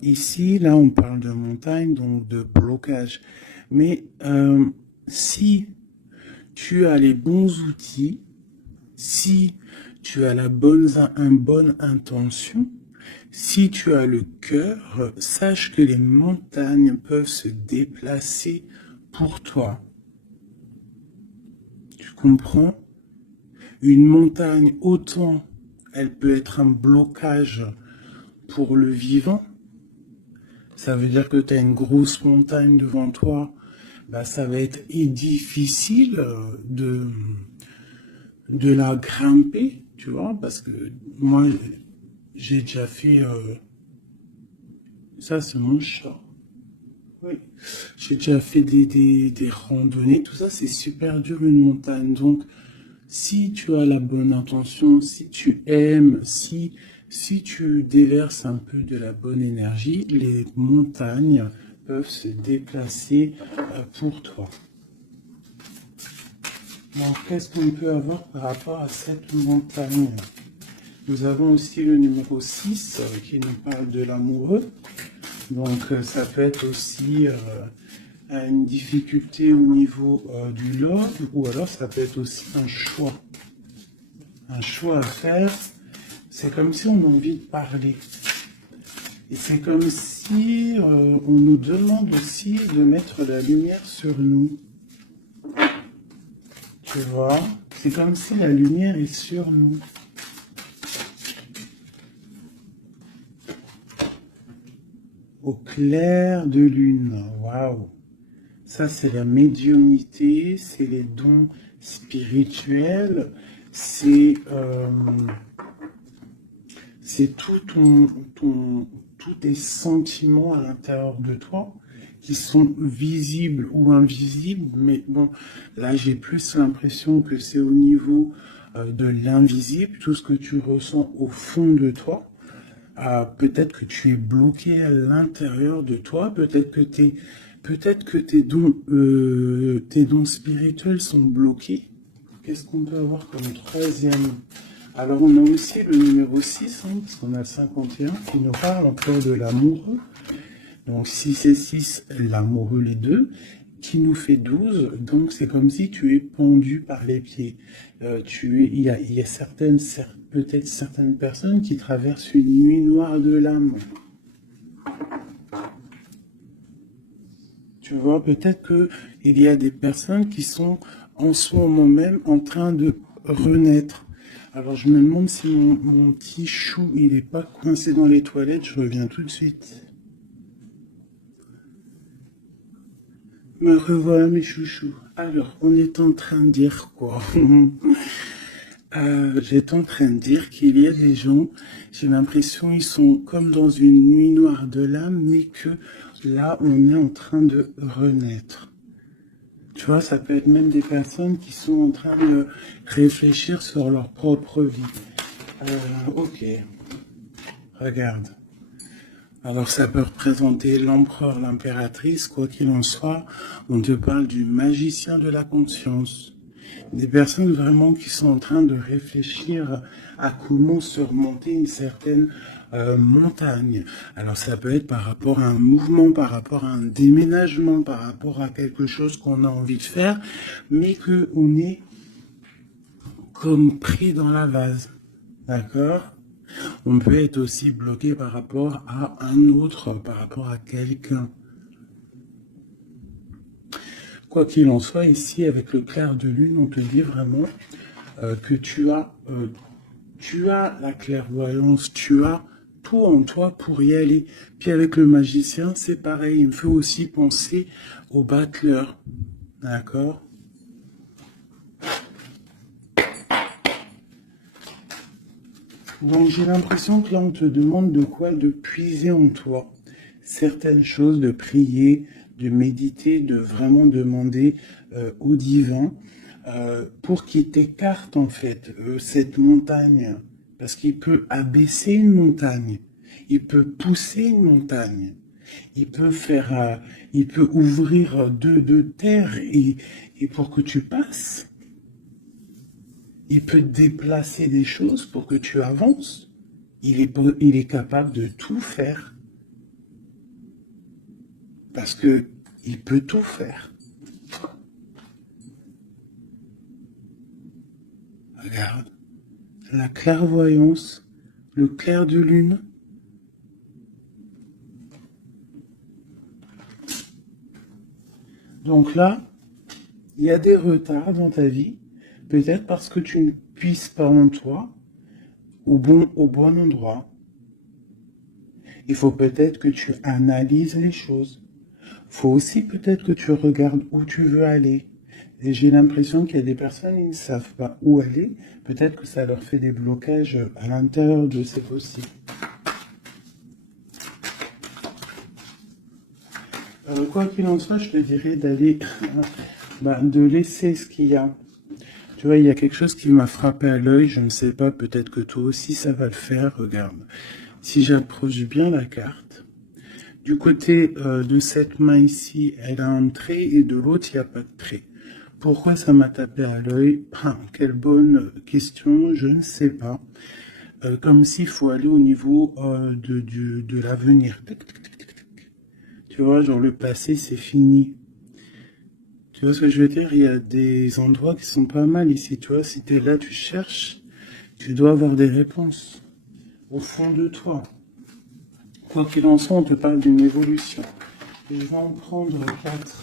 ici, là, on parle de montagne, donc de blocage. Mais si tu as les bons outils, si tu as une bonne intention, si tu as le cœur, sache que les montagnes peuvent se déplacer pour toi. Tu comprends? Une montagne, autant elle peut être un blocage pour le vivant. Ça veut dire que tu as une grosse montagne devant toi. Bah, ça va être difficile de la grimper, tu vois, parce que moi, j'ai déjà fait... ça, c'est mon chat. Oui. J'ai déjà fait des randonnées. Tout ça, c'est super dur, une montagne. Donc, si tu as la bonne intention, si tu aimes, si tu déverses un peu de la bonne énergie, les montagnes peuvent se déplacer pour toi. Donc, qu'est-ce qu'on peut avoir par rapport à cette montagne? Nous avons aussi le numéro 6 qui nous parle de l'amoureux. Donc, ça peut être aussi une difficulté au niveau du love, ou alors ça peut être aussi un choix. Un choix à faire. C'est comme si on a envie de parler. Et c'est comme si on nous demande aussi de mettre la lumière sur nous. Tu vois? C'est comme si la lumière est sur nous. Au clair de lune. Waouh! Ça, c'est la médiumnité, c'est les dons spirituels, c'est tous tes sentiments à l'intérieur de toi qui sont visibles ou invisibles. Mais bon, là, j'ai plus l'impression que c'est au niveau de l'invisible, tout ce que tu ressens au fond de toi. Peut-être que tu es bloqué à l'intérieur de toi, peut-être que tes dons spirituels sont bloqués. Qu'est-ce qu'on peut avoir comme troisième? Alors on a aussi le numéro 6, hein, parce qu'on a le 51, qui nous parle encore de l'amoureux. Donc 6 et 6, l'amoureux les deux, qui nous fait 12. Donc c'est comme si tu es pendu par les pieds. Il y a peut-être certaines personnes qui traversent une nuit noire de l'âme. Tu vois, peut-être qu'il y a des personnes qui sont en ce moment même en train de renaître. Alors je me demande si mon petit chou, il n'est pas coincé dans les toilettes, je reviens tout de suite. Me revoilà mes chouchous. Alors, on est en train de dire quoi? J'étais en train de dire qu'il y a des gens, j'ai l'impression ils sont comme dans une nuit noire de l'âme, mais que là, on est en train de renaître. Tu vois, ça peut être même des personnes qui sont en train de réfléchir sur leur propre vie. Ok, regarde. Alors ça peut représenter l'empereur, l'impératrice, quoi qu'il en soit. On te parle du magicien de la conscience. Des personnes vraiment qui sont en train de réfléchir à comment surmonter une certaine montagne. Alors ça peut être par rapport à un mouvement, par rapport à un déménagement, par rapport à quelque chose qu'on a envie de faire, mais qu'on est comme pris dans la vase. D'accord? On peut être aussi bloqué par rapport à un autre, par rapport à quelqu'un. Quoi qu'il en soit, ici, avec le clair de lune, on te dit vraiment que tu as la clairvoyance, tu as tout en toi pour y aller. Puis avec le magicien, c'est pareil, il me fait aussi penser au battleur. D'accord? Donc j'ai l'impression que là on te demande de quoi? De puiser en toi certaines choses, de prier, de méditer, de vraiment demander au divin pour qu'il t'écarte en fait cette montagne. Parce qu'il peut abaisser une montagne, il peut pousser une montagne, il peut ouvrir deux terres et pour que tu passes. Il peut déplacer des choses pour que tu avances. Il est capable de tout faire. Parce que il peut tout faire. Regarde, la clairvoyance, le clair de lune. Donc là, il y a des retards dans ta vie, peut-être parce que tu ne puisses pas en toi au bon endroit. Il faut peut-être que tu analyses les choses. Il faut aussi peut-être que tu regardes où tu veux aller. Et j'ai l'impression qu'il y a des personnes qui ne savent pas où aller. Peut-être que ça leur fait des blocages à l'intérieur de ces possibles. Quoi qu'il en soit, je te dirais d'aller, de laisser ce qu'il y a. Tu vois, il y a quelque chose qui m'a frappé à l'œil, je ne sais pas, peut-être que toi aussi ça va le faire, regarde. Si j'approche bien la carte, du côté de cette main ici, elle a un trait et de l'autre, il n'y a pas de trait. Pourquoi ça m'a tapé à l'œil? Quelle bonne question, je ne sais pas. Comme s'il faut aller au niveau de l'avenir. Tu vois, genre le passé, c'est fini. Tu vois ce que je veux dire? Il y a des endroits qui sont pas mal ici. Tu vois, si tu es là, tu cherches, tu dois avoir des réponses au fond de toi. Quoi qu'il en soit, on te parle d'une évolution. Et je vais en prendre 4.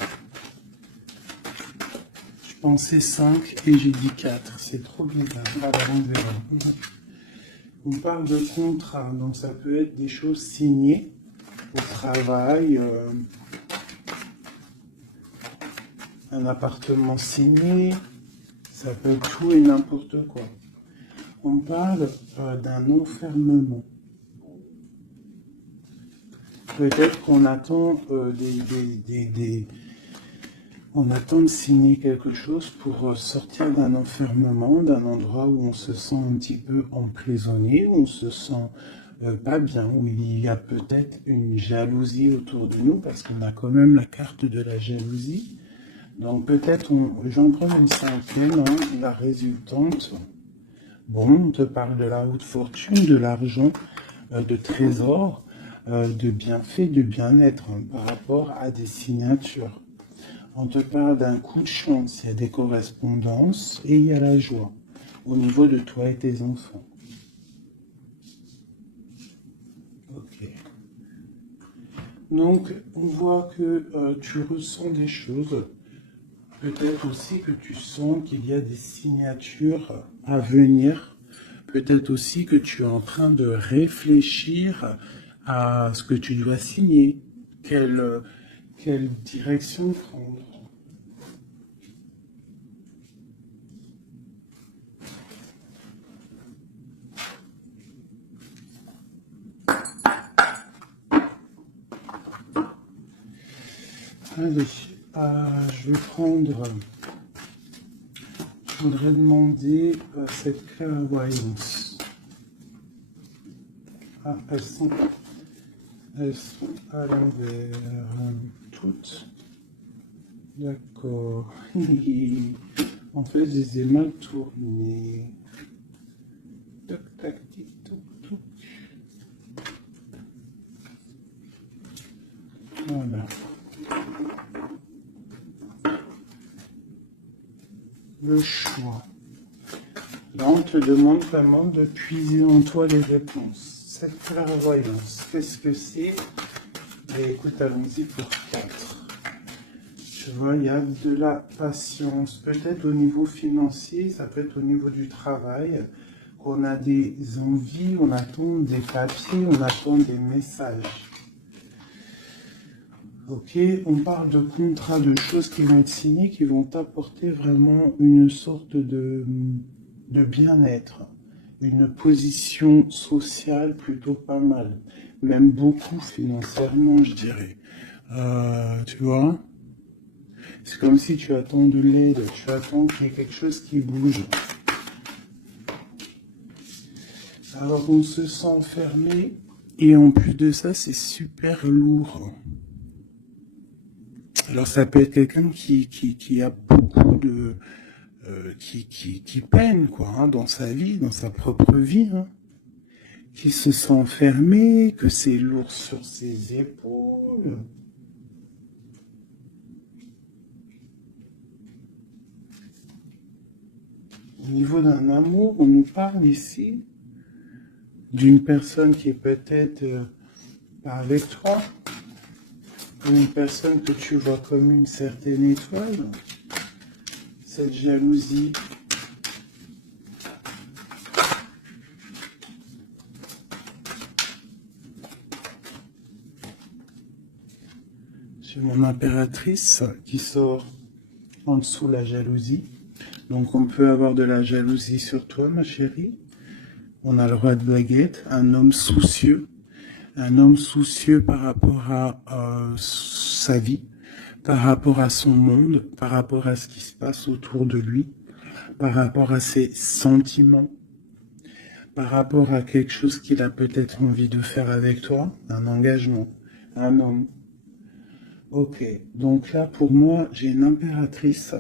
Je pensais 5 et j'ai dit 4. C'est trop bizarre. On verra. On parle de contrat, donc ça peut être des choses signées au travail, un appartement signé, ça peut être tout et n'importe quoi. On parle d'un enfermement. Peut-être qu'on attend on attend de signer quelque chose pour sortir d'un enfermement, d'un endroit où on se sent un petit peu emprisonné, où on se sent pas bien, où il y a peut-être une jalousie autour de nous, parce qu'on a quand même la carte de la jalousie. Donc peut-être, j'en prends une 5e, la résultante. Bon, on te parle de la haute fortune, de l'argent, de trésors, de bienfaits, de bien-être par rapport à des signatures. On te parle d'un coup de chance, il y a des correspondances et il y a la joie au niveau de toi et tes enfants. Ok. Donc, on voit que tu ressens des choses. Peut-être aussi que tu sens qu'il y a des signatures à venir. Peut-être aussi que tu es en train de réfléchir à ce que tu dois signer. Quelle direction prendre. Allez, je vais prendre... Je voudrais demander cette clairvoyance. Ah, elles sont à l'envers, toutes. D'accord. En fait, je les ai mal tournées. Tac, tac, tic, toc, toc. Voilà. Le choix. Là, on te demande vraiment de puiser en toi les réponses. Cette clairvoyance, qu'est-ce que c'est? Écoute, allons-y pour 4. Tu vois, il y a de la patience. Peut-être au niveau financier, ça peut être au niveau du travail, qu'on a des envies, on attend des papiers, on attend des messages. Ok, on parle de contrats, de choses qui vont être signées, qui vont apporter vraiment une sorte de bien-être, une position sociale plutôt pas mal, même beaucoup financièrement, je dirais. Tu vois, c'est comme si tu attends de l'aide, tu attends qu'il y ait quelque chose qui bouge. Alors on se sent fermé, et en plus de ça, c'est super lourd. Alors ça peut être quelqu'un qui a beaucoup de... qui peine, quoi, dans sa vie, dans sa propre vie, qui se sent fermé, que c'est lourd sur ses épaules. Au niveau d'un amour, on nous parle ici d'une personne qui est peut-être pas avec toi, une personne que tu vois comme une certaine étoile. Cette jalousie, j'ai mon impératrice qui sort en dessous la jalousie. Donc on peut avoir de la jalousie sur toi, ma chérie. On a le roi de baguette, un homme soucieux par rapport à sa vie, par rapport à son monde, par rapport à ce qui se passe autour de lui, par rapport à ses sentiments, par rapport à quelque chose qu'il a peut-être envie de faire avec toi, un engagement, un homme. Ok, donc là pour moi j'ai une impératrice,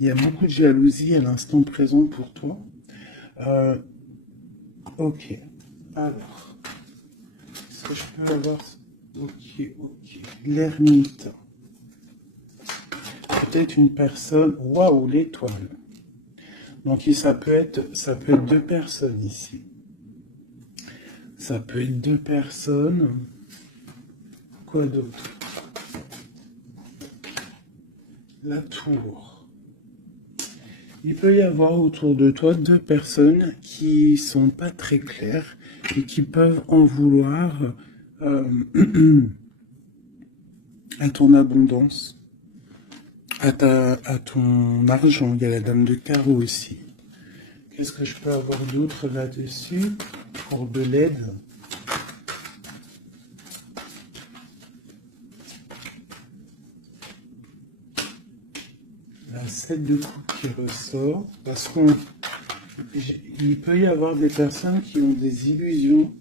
il y a beaucoup de jalousie à l'instant présent pour toi. Ok, alors, est-ce que je peux avoir... Ok, l'ermite. Peut-être une personne... Waouh, l'étoile. Donc ça peut être deux personnes ici. Ça peut être deux personnes. Quoi d'autre? La tour. Il peut y avoir autour de toi deux personnes qui sont pas très claires et qui peuvent en vouloir à ton abondance, à ton argent. Il y a la dame de carreau aussi. Qu'est-ce que je peux avoir d'autre là-dessus pour de l'aide? La 7 de coupe qui ressort, parce qu'il peut y avoir des personnes qui ont des illusions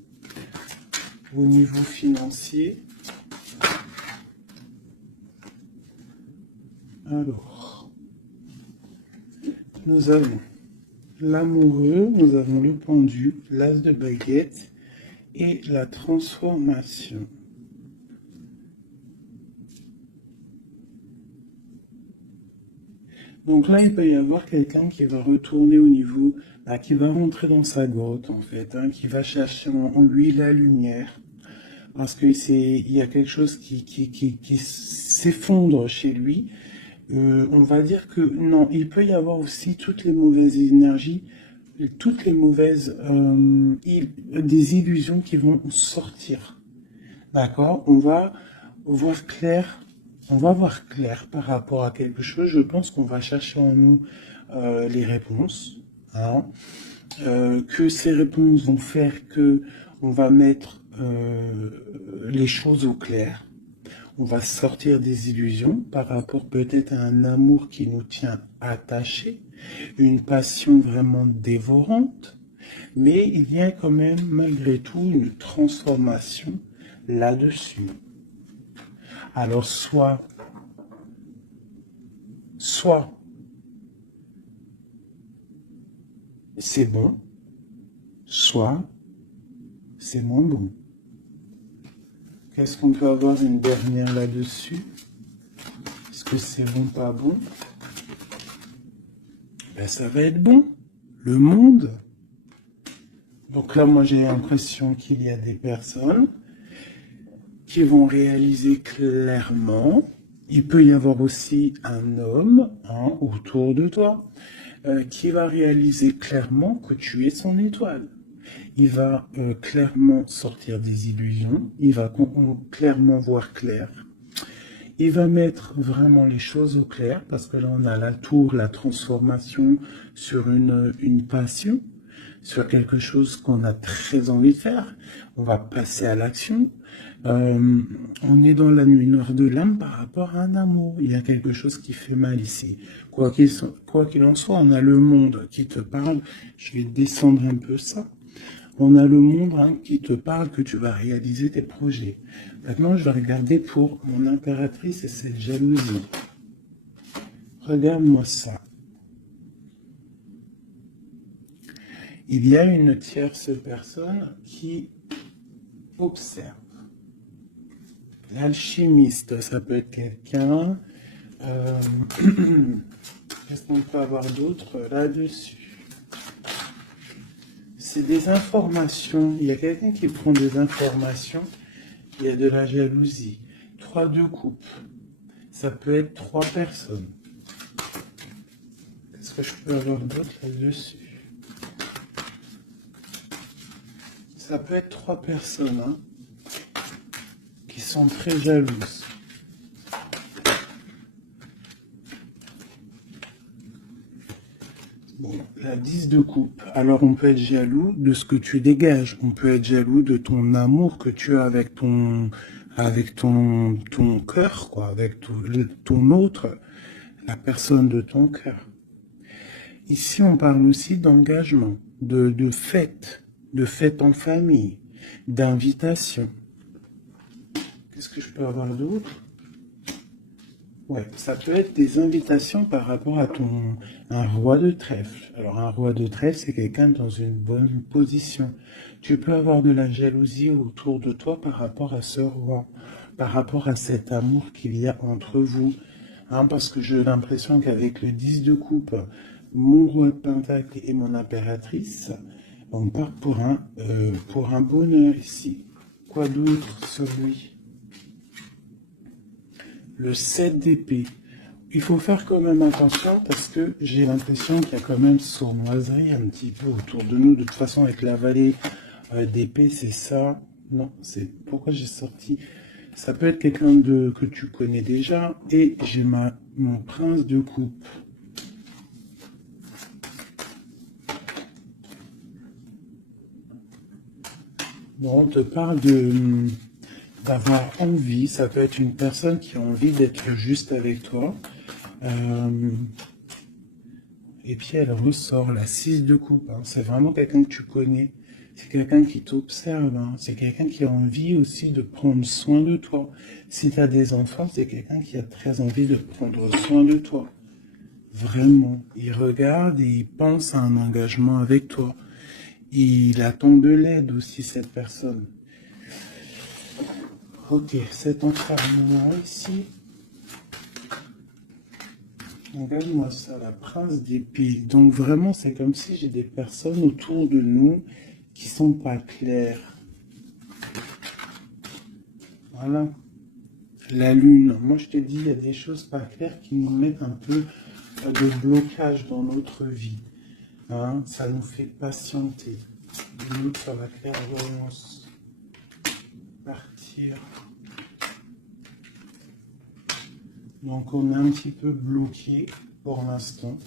au niveau financier. Alors, nous avons l'amoureux, nous avons le pendu, l'as de baguette et la transformation. Donc là, il peut y avoir quelqu'un qui va retourner au niveau, qui va rentrer dans sa grotte en fait, qui va chercher en lui la lumière. Parce que il y a quelque chose qui s'effondre chez lui. On va dire que non, il peut y avoir aussi toutes les mauvaises énergies, toutes les mauvaises des illusions qui vont sortir. D'accord? On va voir clair par rapport à quelque chose. Je pense qu'on va chercher en nous les réponses. Hein, que ces réponses vont faire que on va mettre les choses au clair. On va sortir des illusions par rapport peut-être à un amour qui nous tient attachés, une passion vraiment dévorante, mais il y a quand même malgré tout une transformation là-dessus. Alors soit c'est bon, soit c'est moins bon. Qu'est-ce qu'on peut avoir une dernière là-dessus? Est-ce que c'est bon, pas bon? Ben, ça va être bon. Le monde. Donc là, moi, j'ai l'impression qu'il y a des personnes qui vont réaliser clairement. Il peut y avoir aussi un homme autour de toi qui va réaliser clairement que tu es son étoile. Il va clairement sortir des illusions, il va clairement voir clair. Il va mettre vraiment les choses au clair, parce que là on a la tour, la transformation sur une passion, sur quelque chose qu'on a très envie de faire. On va passer à l'action. On est dans la nuit noire de l'âme par rapport à un amour. Il y a quelque chose qui fait mal ici. Quoi qu'il en soit, on a le monde qui te parle. Je vais descendre un peu ça. On a le monde qui te parle que tu vas réaliser tes projets. Maintenant, je vais regarder pour mon impératrice et cette jalousie. Regarde-moi ça. Il y a une tierce personne qui observe. L'alchimiste, ça peut être quelqu'un. Qu'est-ce qu'on peut avoir d'autre là-dessus? c'est des informations. Il y a quelqu'un qui prend des informations. Il y a de la jalousie. 3 de coupe. Ça peut être 3 personnes. Qu'est-ce que je peux avoir d'autre là-dessus? Ça peut être 3 personnes hein, qui sont très jalouses. Bon, la 10 de coupe. Alors on peut être jaloux de ce que tu dégages. On peut être jaloux de ton amour que tu as avec ton cœur, quoi, avec ton autre, la personne de ton cœur. Ici, on parle aussi d'engagement, de fête en famille, d'invitation. Qu'est-ce que je peux avoir d'autre? Ouais, ça peut être des invitations par rapport à un roi de trèfle. Alors, un roi de trèfle, c'est quelqu'un dans une bonne position. Tu peux avoir de la jalousie autour de toi par rapport à ce roi, par rapport à cet amour qu'il y a entre vous. Hein, parce que j'ai l'impression qu'avec le 10 de coupe, mon roi de pentacle et mon impératrice, on part pour un bonheur ici. Quoi d'autre sur lui? Le 7 d'épée. Il faut faire quand même attention parce que j'ai l'impression qu'il y a quand même sournoiserie un petit peu autour de nous. De toute façon, avec la vallée d'épée, c'est ça. Non, c'est pourquoi j'ai sorti. Ça peut être quelqu'un que tu connais déjà. Et j'ai mon prince de coupe. Bon, on te parle d'avoir envie, ça peut être une personne qui a envie d'être juste avec toi. Et puis elle ressort la 6 de coupe. Hein. C'est vraiment quelqu'un que tu connais. C'est quelqu'un qui t'observe. Hein. C'est quelqu'un qui a envie aussi de prendre soin de toi. Si tu as des enfants, c'est quelqu'un qui a très envie de prendre soin de toi. Vraiment. Il regarde et il pense à un engagement avec toi. Il attend de l'aide aussi, cette personne. Ok, cet enfermement ici. Regarde-moi ça, la prince d'épée. Donc vraiment, c'est comme si j'ai des personnes autour de nous qui sont pas claires. Voilà. La lune. Moi, je te dis, il y a des choses pas claires qui nous mettent un peu de blocage dans notre vie. Hein, ça nous fait patienter. Nous, ça va clairvoyance. Partir. Donc on est un petit peu bloqué pour l'instant.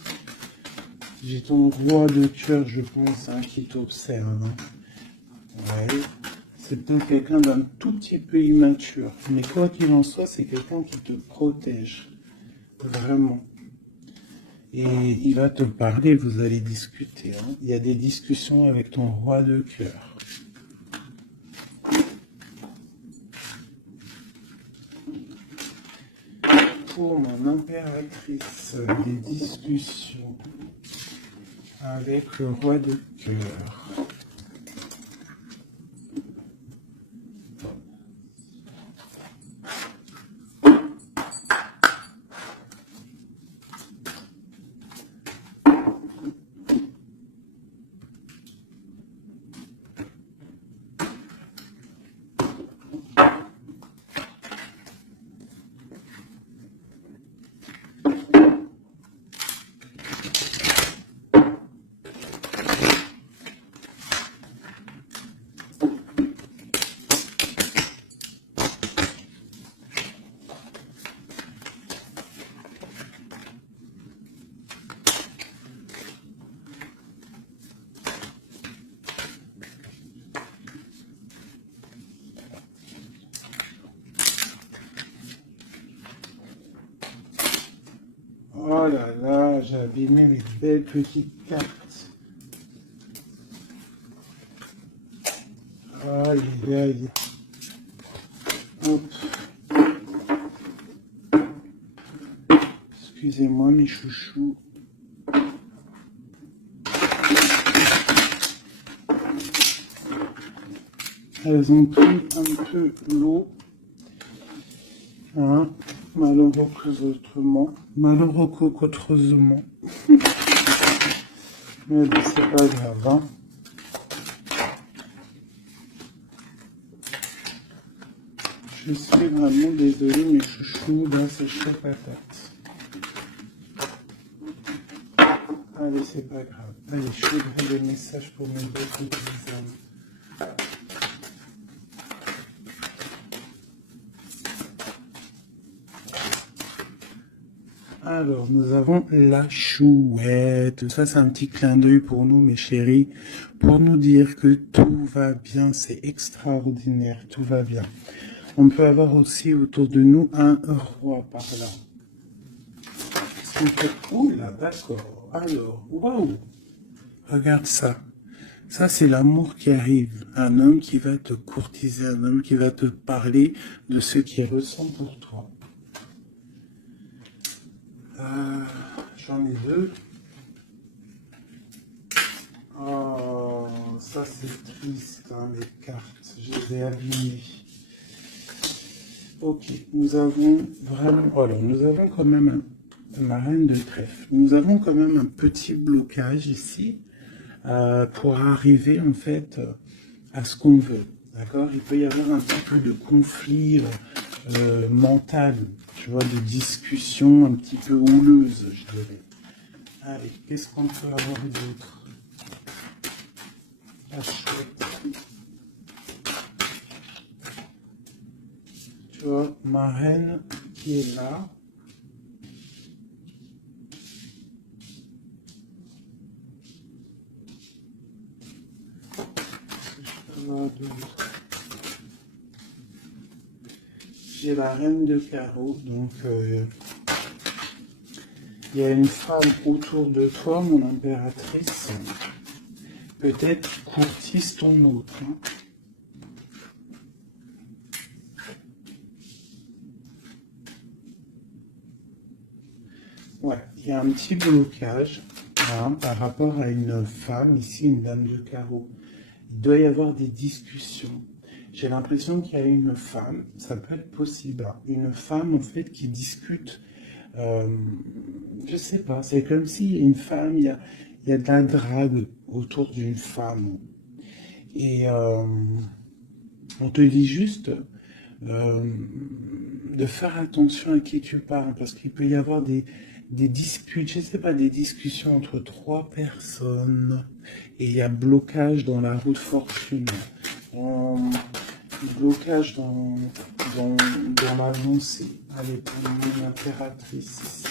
J'ai ton roi de cœur, je pense, hein, qui t'observe. Hein. Ouais. C'est peut-être quelqu'un d'un tout petit peu immature. Mais quoi qu'il en soit, c'est quelqu'un qui te protège. Vraiment. Et il va te parler, vous allez discuter. Hein. Il y a des discussions avec ton roi de cœur. Pour mon impératrice, des discussions avec le roi de cœur. Oh là là, j'ai abîmé mes belles petites cartes. Aïe, aïe. Hop. Excusez-moi mes chouchous. Elles ont pris un peu l'eau. Hein, malheureux qu'autrement. Mais bon, c'est pas grave. Hein. Je suis vraiment désolée, mes chouchous, là, c'est chaud patate. Allez, c'est pas grave. Allez, je ouvre des messages pour mes deux petites âmes. Alors, nous avons la chouette. Ça, c'est un petit clin d'œil pour nous, mes chéris, pour nous dire que tout va bien. C'est extraordinaire, tout va bien. On peut avoir aussi autour de nous un roi par là. Qu'est-ce qu'on fait? Oh là, d'accord. Alors, waouh! Regarde ça. Ça, c'est l'amour qui arrive. Un homme qui va te courtiser, un homme qui va te parler de ce qu'il ressent pour toi. J'en ai deux. Oh, ça c'est triste, hein, les cartes. Je les ai abîmées. Ok, nous avons vraiment... Alors, nous avons quand même la reine de trèfle. Nous avons quand même un petit blocage ici pour arriver en fait à ce qu'on veut. D'accord? Il peut y avoir un petit peu de conflit mental, tu vois, de discussion un petit peu houleuse, je dirais. Allez, qu'est-ce qu'on peut avoir d'autre? La chouette. Tu vois, ma reine qui est là. J'ai la reine de carreau, donc il y a une femme autour de toi, mon impératrice, peut-être qui courtise ton autre. Hein. Ouais, il y a un petit blocage hein, par rapport à une femme, ici une dame de carreau. Il doit y avoir des discussions. J'ai l'impression qu'il y a une femme, ça peut être possible, hein, une femme en fait qui discute, je sais pas, c'est comme s'il y a une femme, il y a de la drague autour d'une femme. Et on te dit juste de faire attention à qui tu parles, parce qu'il peut y avoir des disputes, je sais pas, des discussions entre trois personnes, et il y a blocage dans la roue de fortune. Blocage dans l'avancée. Allez, pour mon impératrice.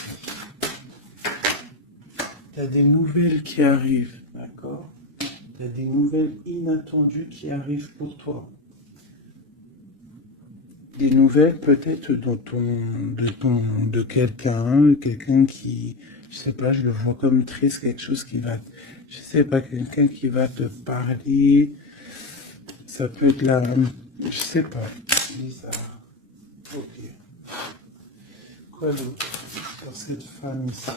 Il y a des nouvelles qui arrivent, d'accord? Il y a des nouvelles inattendues qui arrivent pour toi. Des nouvelles peut-être de quelqu'un qui, je sais pas, je le vois comme triste, quelque chose qui va, je sais pas, quelqu'un qui va te parler. Ça peut être la... Je sais pas. Bizarre. Ok. Quoi d'autre pour cette femme ici?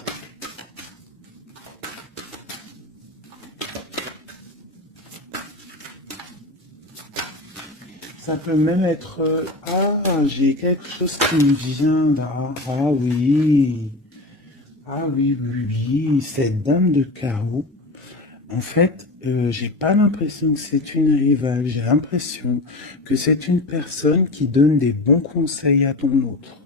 Ça peut même être... Ah, j'ai quelque chose qui me vient là. Ah oui. Ah oui, oui, oui. Cette dame de carreau. En fait, j'ai pas l'impression que c'est une rivale, j'ai l'impression que c'est une personne qui donne des bons conseils à ton autre.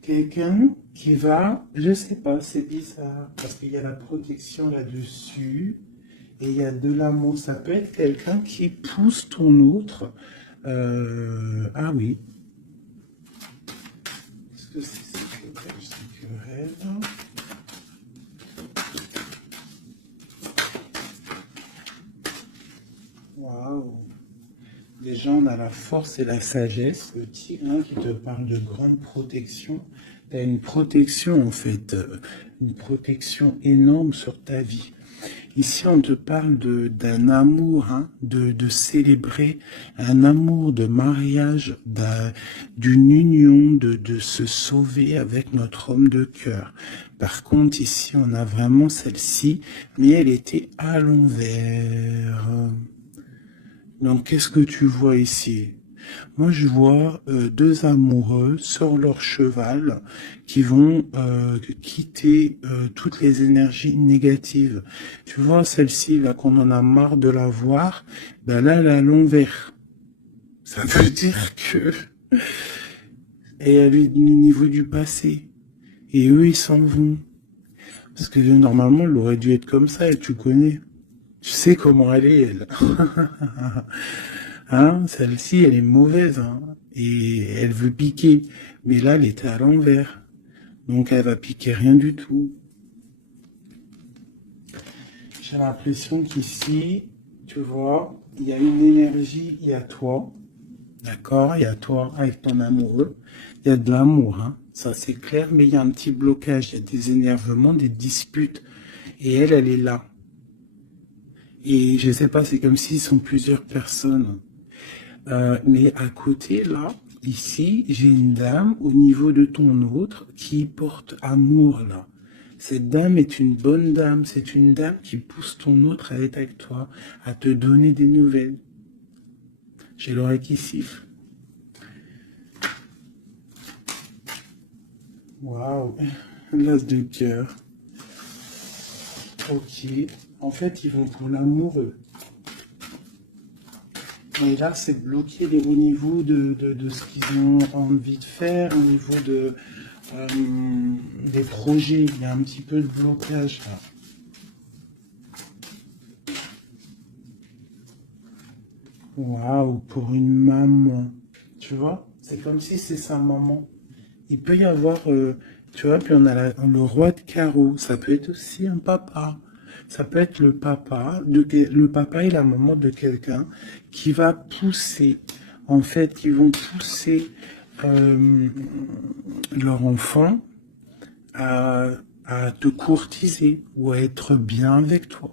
Quelqu'un qui va, je sais pas, c'est bizarre, parce qu'il y a la protection là-dessus, et il y a de l'amour. Ça peut être quelqu'un qui pousse ton autre. Ah oui. Est-ce que c'est querelle? Waouh! Déjà, on a la force et la sagesse. Le tigre hein, qui te parle de grande protection. Tu as une protection, en fait, une protection énorme sur ta vie. Ici, on te parle d'un amour, hein, de célébrer un amour de mariage, d'une union, de se sauver avec notre homme de cœur. Par contre, ici, on a vraiment celle-ci, mais elle était à l'envers. Donc, qu'est-ce que tu vois ici? Moi, je vois deux amoureux sur leur cheval qui vont quitter toutes les énergies négatives. Tu vois, celle-ci, là, qu'on en a marre de la voir, ben là, elle est à l'envers. Ça veut dire que Et elle est au niveau du passé. Et eux, ils s'en vont. Parce que normalement, elle aurait dû être comme ça, et tu connais. Tu sais comment elle est, elle. Hein, celle-ci, elle est mauvaise, hein. Et elle veut piquer. Mais là, elle était à l'envers. Donc, elle va piquer rien du tout. J'ai l'impression qu'ici, tu vois, il y a une énergie, il y a toi. D'accord? Il y a toi avec ton amoureux. Il y a de l'amour, hein. Ça, c'est clair, mais il y a un petit blocage. Il y a des énervements, des disputes. Et elle, elle est là. Et je sais pas, c'est comme s'ils sont plusieurs personnes. Mais à côté, là, ici, j'ai une dame au niveau de ton autre qui porte amour, là. Cette dame est une bonne dame. C'est une dame qui pousse ton autre à être avec toi, à te donner des nouvelles. J'ai l'oreille qui siffle. Waouh, l'as de cœur. Ok. En fait, ils vont pour l'amoureux. Et là, c'est bloqué au niveau de ce qu'ils ont envie de faire, au niveau euh, des projets. Il y a un petit peu de blocage là. Waouh, pour une maman. Tu vois, c'est comme si c'est sa maman. Il peut y avoir, tu vois, puis on a le roi de carreau. Ça peut être aussi un papa. Ça peut être le papa, le papa et la maman de quelqu'un qui va pousser, en fait, qui vont pousser euh, leur enfant à, à te courtiser ou à être bien avec toi.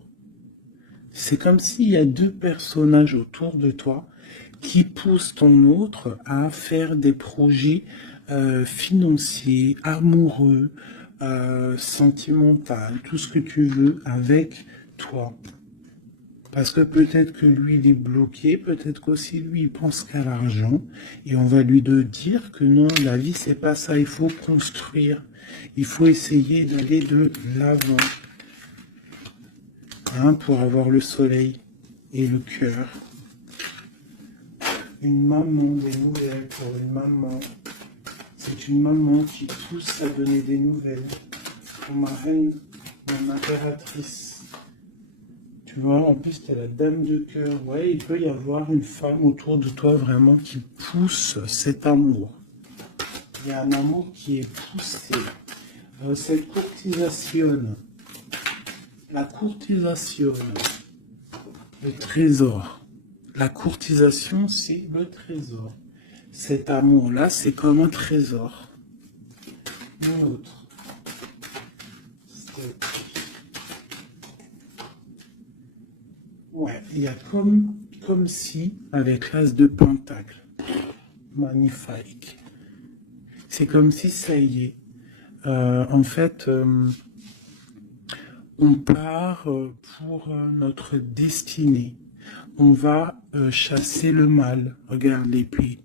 C'est comme s'il y a deux personnages autour de toi qui poussent ton autre à faire des projets financiers, amoureux, sentimentaux, tout ce que tu veux avec toi. Parce que peut-être que lui, il est bloqué, peut-être qu'aussi lui, il pense qu'à l'argent, et on va lui dire que non, la vie, c'est pas ça, il faut construire, il faut essayer d'aller de l'avant, hein, pour avoir le soleil et le cœur. Une maman, des nouvelles pour une maman. C'est une maman qui pousse à donner des nouvelles. Pour ma reine, mon impératrice. Tu vois, en plus, t'es la dame de cœur. Ouais, il peut y avoir une femme autour de toi vraiment qui pousse cet amour. Il y a un amour qui est poussé. Cette courtisation, la courtisation, le trésor. La courtisation, c'est le trésor. Cet amour-là, c'est comme un trésor. Une autre. Ouais, il y a comme si, avec l'as de pentacle. Magnifique. C'est comme si ça y est. En fait, on part pour notre destinée. On va chasser le mal. Regarde l'épée.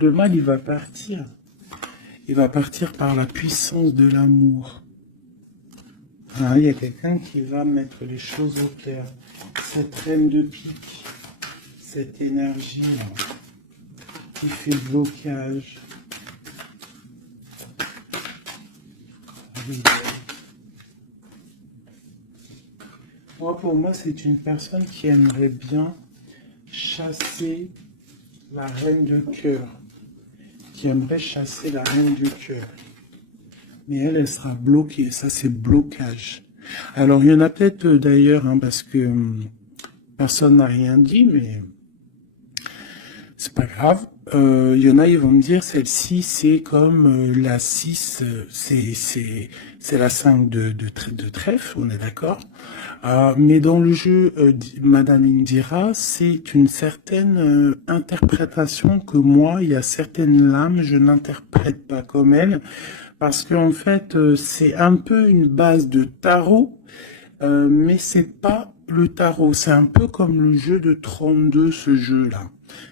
Le mal, il va partir. Il va partir par la puissance de l'amour. Hein, il y a quelqu'un qui va mettre les choses au clair. Cette reine de pique, cette énergie-là, qui fait blocage. Pour moi, c'est une personne qui aimerait bien chasser la reine de cœur. Qui aimerait chasser la reine du cœur. Mais elle sera bloquée. Ça, c'est blocage. Alors, il y en a peut-être d'ailleurs, hein, parce que personne n'a rien dit, mais c'est pas grave. Il y en a, ils vont me dire, celle-ci, c'est comme la 6, c'est la 5 de trèfle, on est d'accord. Mais dans le jeu, Madame Indira, c'est une certaine interprétation que moi, il y a certaines lames, je n'interprète pas comme elle, parce qu'en fait, c'est un peu une base de tarot, mais c'est pas le tarot. C'est un peu comme le jeu de 32, ce jeu-là.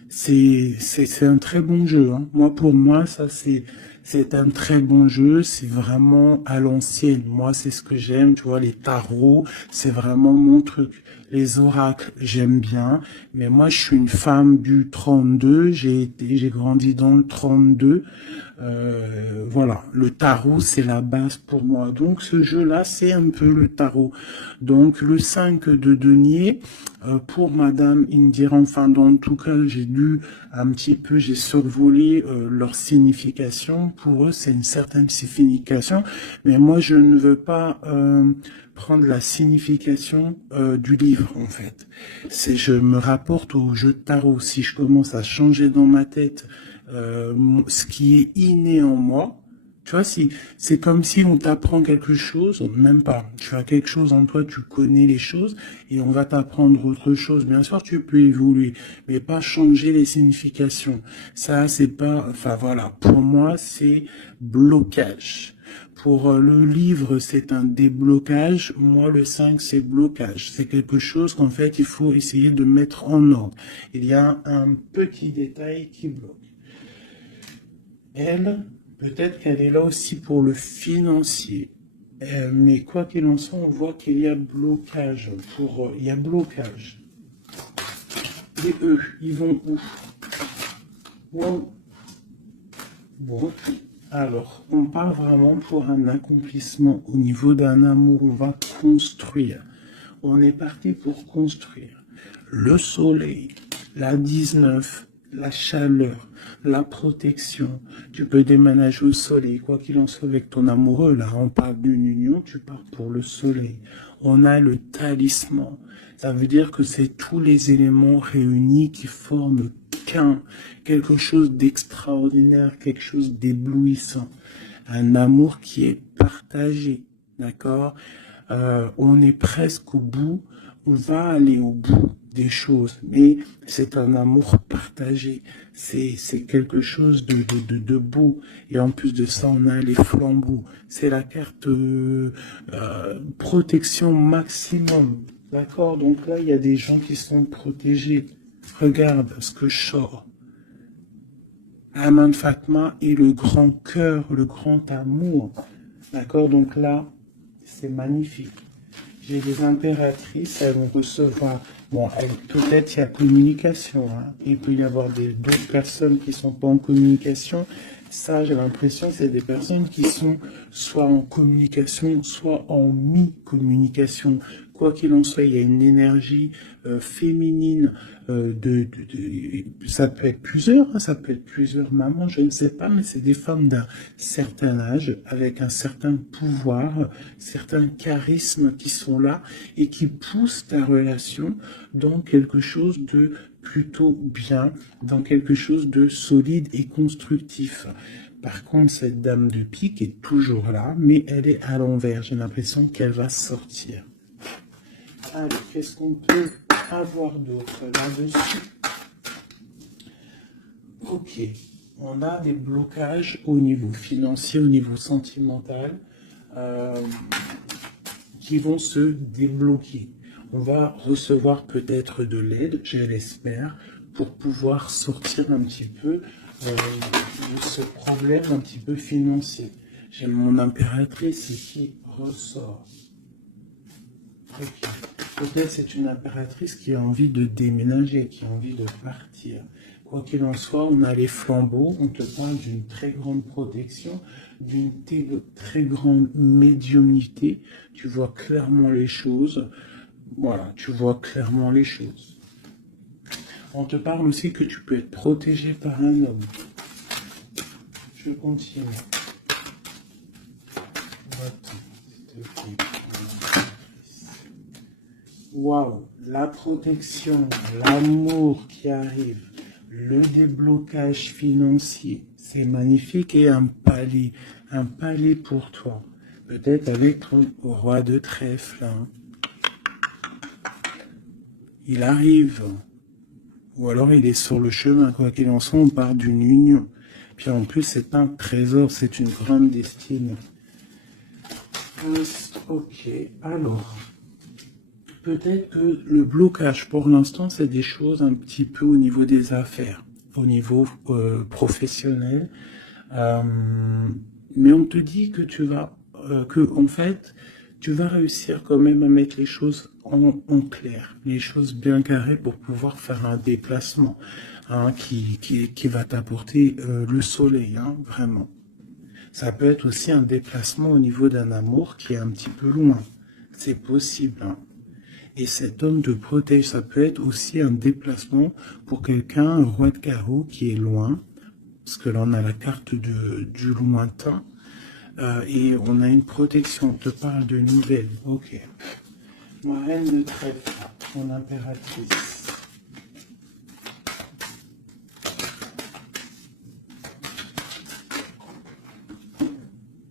C'est un très bon jeu, hein. Moi, pour moi, ça, c'est un très bon jeu. C'est vraiment à l'ancienne. Moi, c'est ce que j'aime. Tu vois, les tarots, c'est vraiment mon truc. Les oracles, j'aime bien. Mais moi, je suis une femme du 32. J'ai grandi dans le 32. Voilà, le tarot, c'est la base pour moi. Donc, ce jeu-là, c'est un peu le tarot. Donc, le 5 de denier, pour Madame Indira, enfin, dans tout cas, j'ai lu un petit peu, j'ai survolé leur signification. Pour eux, c'est une certaine signification. Mais moi, je ne veux pas prendre la signification du livre, en fait. Je me rapporte au jeu de tarot. Si je commence à changer dans ma tête ce qui est inné en moi. Tu vois, si c'est comme si on t'apprend quelque chose, même pas. Tu as quelque chose en toi, tu connais les choses, et on va t'apprendre autre chose. Bien sûr, tu peux évoluer, mais pas changer les significations. Ça, c'est pas. Enfin voilà. Pour moi, c'est blocage. Pour le livre, c'est un déblocage. Moi, le 5, c'est blocage. C'est quelque chose qu'en fait, il faut essayer de mettre en ordre. Il y a un petit détail qui bloque. Elle, peut-être qu'elle est là aussi pour le financier. Mais quoi qu'il en soit, on voit qu'il y a blocage. Il y a blocage. Et eux, ils vont où? Bon, bon. Alors, on part vraiment pour un accomplissement au niveau d'un amour. On va construire. On est parti pour construire. Le soleil, la 19, la chaleur, la protection. Tu peux déménager au soleil, quoi qu'il en soit avec ton amoureux. Là, on parle d'une union, tu pars pour le soleil. On a le talisman. Ça veut dire que c'est tous les éléments réunis qui forment quelque chose d'extraordinaire, quelque chose d'éblouissant. Un amour qui est partagé, d'accord? On est presque au bout, on va aller au bout des choses, mais c'est un amour partagé, c'est quelque chose de beau, et en plus de ça, on a les flambeaux, c'est la carte protection maximum, d'accord? Donc là, il y a des gens qui sont protégés. Regarde ce que je sors. Aman Fatma et le grand cœur, le grand amour. D'accord? Donc là, c'est magnifique. J'ai des impératrices, elles vont recevoir. Bon, peut-être il y a communication. Hein. Il peut y avoir d'autres personnes qui sont pas en communication. Ça, j'ai l'impression que c'est des personnes qui sont soit en communication, soit en mi-communication. Quoi qu'il en soit, il y a une énergie féminine. Ça peut être plusieurs, hein, ça peut être plusieurs mamans, je ne sais pas, mais c'est des femmes d'un certain âge, avec un certain pouvoir, certains charismes qui sont là et qui poussent ta relation dans quelque chose de plutôt bien, dans quelque chose de solide et constructif. Par contre, cette dame de pique est toujours là, mais elle est à l'envers. J'ai l'impression qu'elle va sortir. Allez, qu'est-ce qu'on peut avoir d'autre là-dessus? Ok, on a des blocages au niveau financier, au niveau sentimental, qui vont se débloquer. On va recevoir peut-être de l'aide, je l'espère, pour pouvoir sortir un petit peu de ce problème un petit peu financier. J'ai mon impératrice qui ressort. Okay. Peut-être c'est une impératrice qui a envie de déménager, qui a envie de partir. Quoi qu'il en soit, on a les flambeaux, on te parle d'une très grande protection, d'une très grande médiumnité. Tu vois clairement les choses. Voilà, tu vois clairement les choses. On te parle aussi que tu peux être protégé par un homme. Je continue. Waouh, la protection, l'amour qui arrive, le déblocage financier, c'est magnifique et un palais pour toi. Peut-être avec ton roi de trèfle. Hein. Il arrive, ou alors il est sur le chemin, quoi qu'il en soit, on part d'une union. Puis en plus, c'est un trésor, c'est une grande destinée. Ok, alors... peut-être que le blocage pour l'instant, c'est des choses un petit peu au niveau des affaires, au niveau professionnel. Euh, mais on te dit que en fait, tu vas réussir quand même à mettre les choses en clair, les choses bien carrées pour pouvoir faire un déplacement qui va t'apporter le soleil, vraiment. Ça peut être aussi un déplacement au niveau d'un amour qui est un petit peu loin. C'est possible. Et cet homme te protège. Ça peut être aussi un déplacement pour quelqu'un, un roi de carreau qui est loin. Parce que là, on a la carte du lointain. Et on a une protection. On te parle de nouvelles. Ok. Ma reine de trèfle, mon impératrice.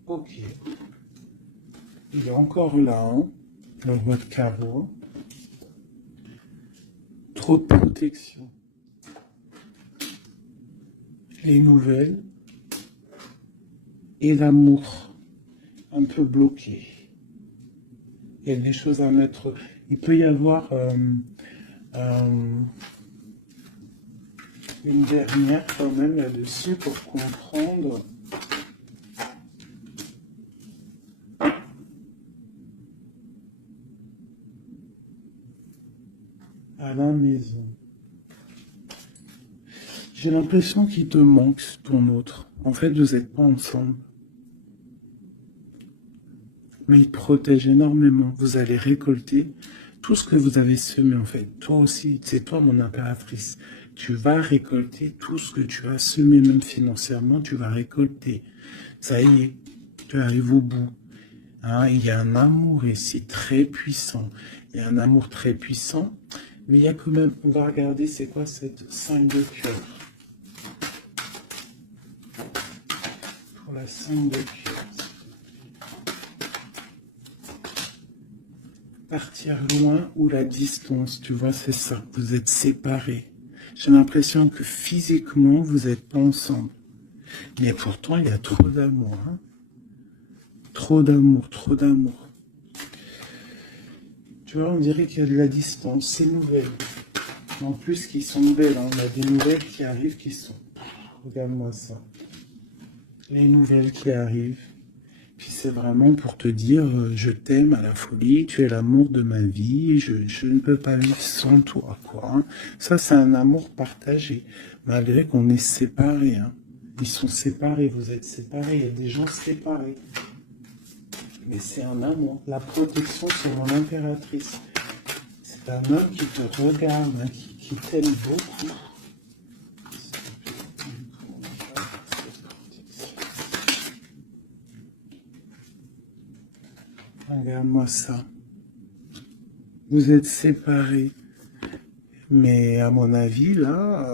Ok. Il est encore là, le roi de carreau. Trop de protection. Les nouvelles. Et l'amour. Un peu bloqué. Il y a des choses à mettre. Il peut y avoir une dernière quand même là-dessus pour comprendre. À la maison. J'ai l'impression qu'il te manque ton autre. En fait, vous n'êtes pas ensemble. Mais il te protège énormément. Vous allez récolter tout ce que vous avez semé, en fait. Toi aussi, c'est toi mon impératrice. Tu vas récolter tout ce que tu as semé, même financièrement, tu vas récolter. Ça y est, tu arrives au bout. Il y a un amour ici très puissant. Il y a un amour très puissant. Mais il y a quand même, on va regarder c'est quoi cette 5 de cœur. Pour la 5 de cœur. Partir loin ou la distance, tu vois, c'est ça. Vous êtes séparés. J'ai l'impression que physiquement, vous n'êtes pas ensemble. Mais pourtant, il y a trop d'amour. Trop d'amour, trop d'amour. Tu vois, on dirait qu'il y a de la distance. C'est nouvelle. En plus, qui sont belles. On a des nouvelles qui arrivent qui sont... Regarde-moi ça. Les nouvelles qui arrivent. Puis c'est vraiment pour te dire, je t'aime à la folie, tu es l'amour de ma vie, je ne peux pas vivre sans toi, quoi. Ça, c'est un amour partagé, malgré qu'on est séparés. Ils sont séparés, vous êtes séparés, il y a des gens séparés. Mais c'est un amour. La protection, c'est mon impératrice. C'est un homme qui te regarde, qui t'aime beaucoup. Regarde-moi ça. Vous êtes séparés. Mais à mon avis, là,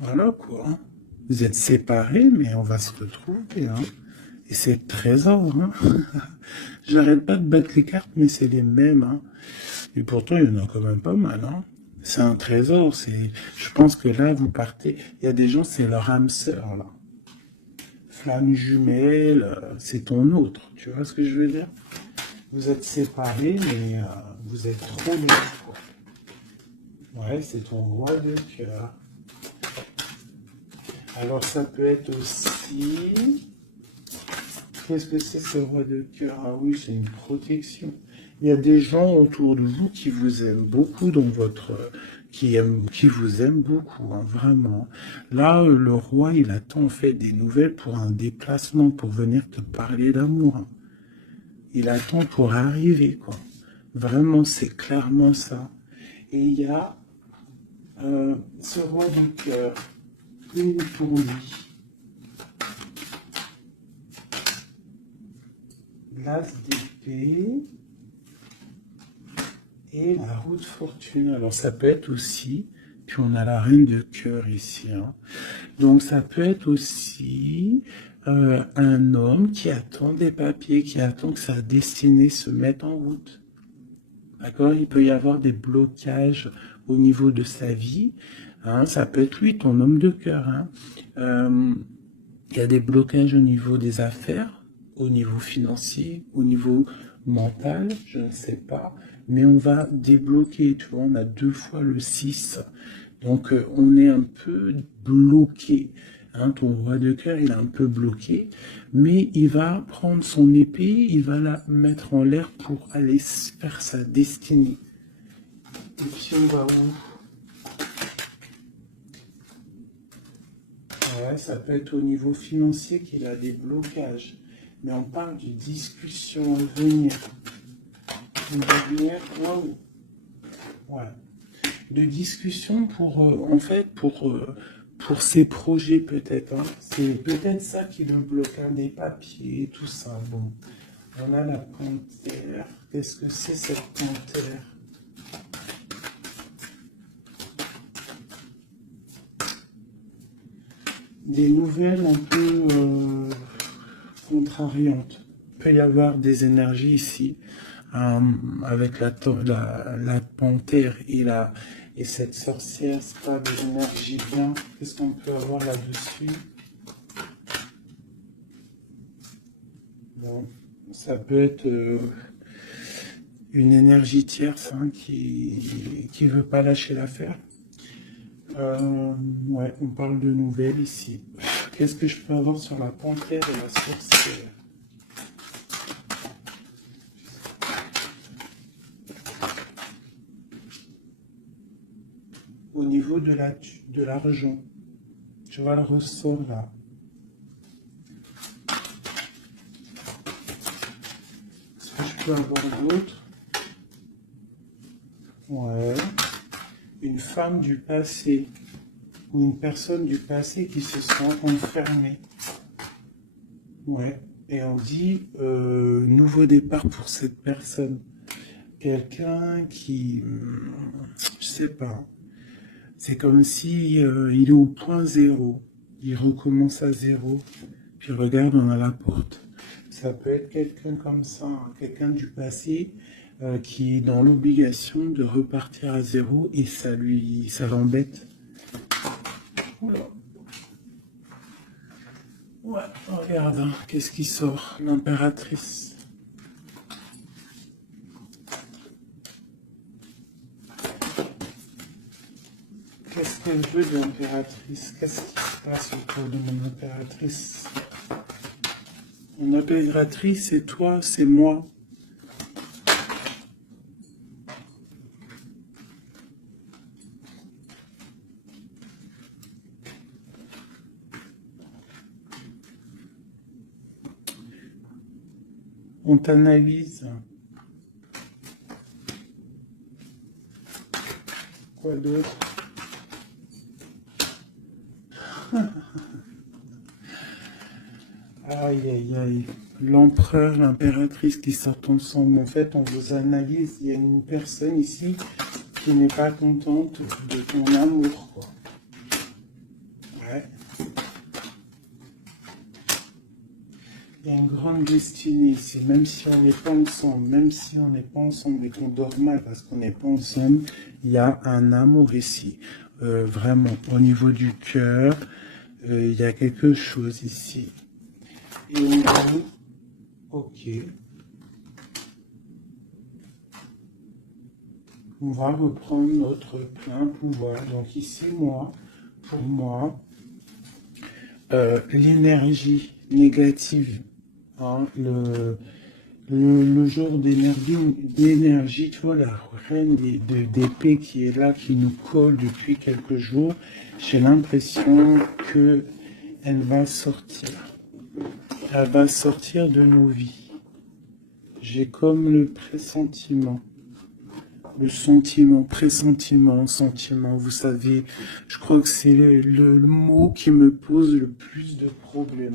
voilà quoi. Vous êtes séparés, mais on va se retrouver. Et c'est le trésor. J'arrête pas de battre les cartes, mais c'est les mêmes. Et pourtant, il y en a quand même pas mal. C'est un trésor. Je pense que là, vous partez. Il y a des gens, c'est leur âme sœur, là. Flamme jumelle, c'est ton autre. Tu vois ce que je veux dire? Vous êtes séparés, mais vous êtes trop bien. Ouais, c'est ton roi de cœur. Alors ça peut être aussi... Qu'est-ce que c'est ce roi de cœur? Ah oui, c'est une protection. Il y a des gens autour de vous qui vous aiment beaucoup dans votre... qui vous aiment beaucoup, vraiment. Là, le roi, il attend en fait des nouvelles pour un déplacement, pour venir te parler d'amour. Il attend pour arriver, quoi. Vraiment, c'est clairement ça. Et il y a ce roi de cœur, une pour lui. L'as d'épée et la roue de fortune. Alors ça peut être aussi, puis on a la reine de cœur ici. Donc ça peut être aussi un homme qui attend des papiers, qui attend que sa destinée se mette en route. D'accord? Il peut y avoir des blocages au niveau de sa vie. Ça peut être lui, ton homme de cœur. Il y a des blocages au niveau des affaires, au niveau financier, au niveau mental, je ne sais pas. mais on va débloquer, tu vois, on a 2 fois le 6. Donc, on est un peu bloqué. Hein, ton roi de cœur, il est un peu bloqué, mais il va prendre son épée, il va la mettre en l'air pour aller faire sa destinée. Et puis, on va où? Ouais, ça peut être au niveau financier qu'il a des blocages. Mais on parle de discussion à venir. Une dernière, wow. Ouais. De discussion pour, en fait, pour ses projets peut-être. Hein. C'est peut-être ça qui le bloque, hein, des papiers, tout ça. Bon. On a la panthère. Qu'est-ce que c'est cette panthère? Des nouvelles un peu contrariantes. Il peut y avoir des énergies ici, avec la panthère et cette sorcière, c'est pas des énergies bien. Qu'est-ce qu'on peut avoir là-dessus? Bon, ça peut être une énergie tierce, hein, qui veut pas lâcher l'affaire. Ouais, on parle de nouvelles ici. Qu'est-ce que je peux avoir sur la panthère et la sorcière? Au niveau de l'argent, tu vois le ressort là. Est-ce que je peux avoir d'autres? Ouais. Une femme du passé ou une personne du passé qui se sent enfermée. Ouais. Et on dit nouveau départ pour cette personne. Quelqu'un qui, je sais pas. C'est comme si il est au point zéro. Il recommence à zéro. Puis regarde, on a la porte. Ça peut être quelqu'un comme ça, hein, quelqu'un du passé qui est dans l'obligation de repartir à zéro et ça l'embête. Oula. Ouais, regarde, hein, qu'est-ce qui sort? L'impératrice. Qu'est-ce qu'elle veut de l'impératrice? Qu'est-ce qui se passe autour de mon impératrice? Mon impératrice, c'est toi, c'est moi. On t'analyse. Quoi d'autre? Aïe, aïe, aïe. L'empereur, l'impératrice qui sortent ensemble. En fait, on vous analyse. Il y a une personne ici qui n'est pas contente de ton amour, quoi. Ouais. Il y a une grande destinée ici, même si on n'est pas ensemble, même si on n'est pas ensemble et qu'on dort mal parce qu'on n'est pas ensemble, il y a un amour ici. Vraiment, au niveau du cœur, il y a quelque chose ici. Et on va, ok. On va reprendre notre plein pouvoir. Donc ici, moi, pour moi, l'énergie négative, hein, le genre d'énergie, tu vois, la reine d'épée qui est là, qui nous colle depuis quelques jours, j'ai l'impression que elle va sortir. Elle va sortir de nos vies. J'ai comme le pressentiment. Le sentiment, pressentiment, sentiment, vous savez, je crois que c'est le mot qui me pose le plus de problèmes.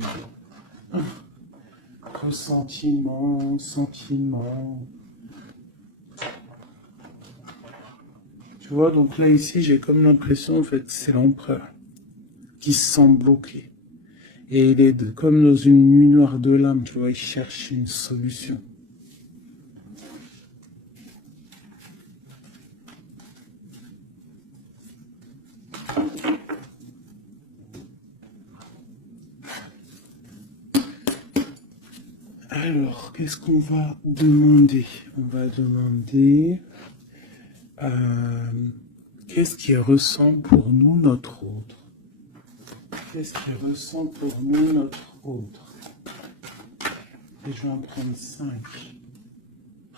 Ressentiment, sentiment. Tu vois, donc là, ici, j'ai comme l'impression, en fait, c'est l'empereur qui se sent bloqué. Et il est comme dans une nuit noire de l'âme, tu vois, il cherche une solution. Alors, qu'est-ce qu'on va demander? On va demander qu'est-ce qui ressent pour nous notre autre? Qu'est-ce qui ressent pour nous notre autre? Et je vais en prendre 5.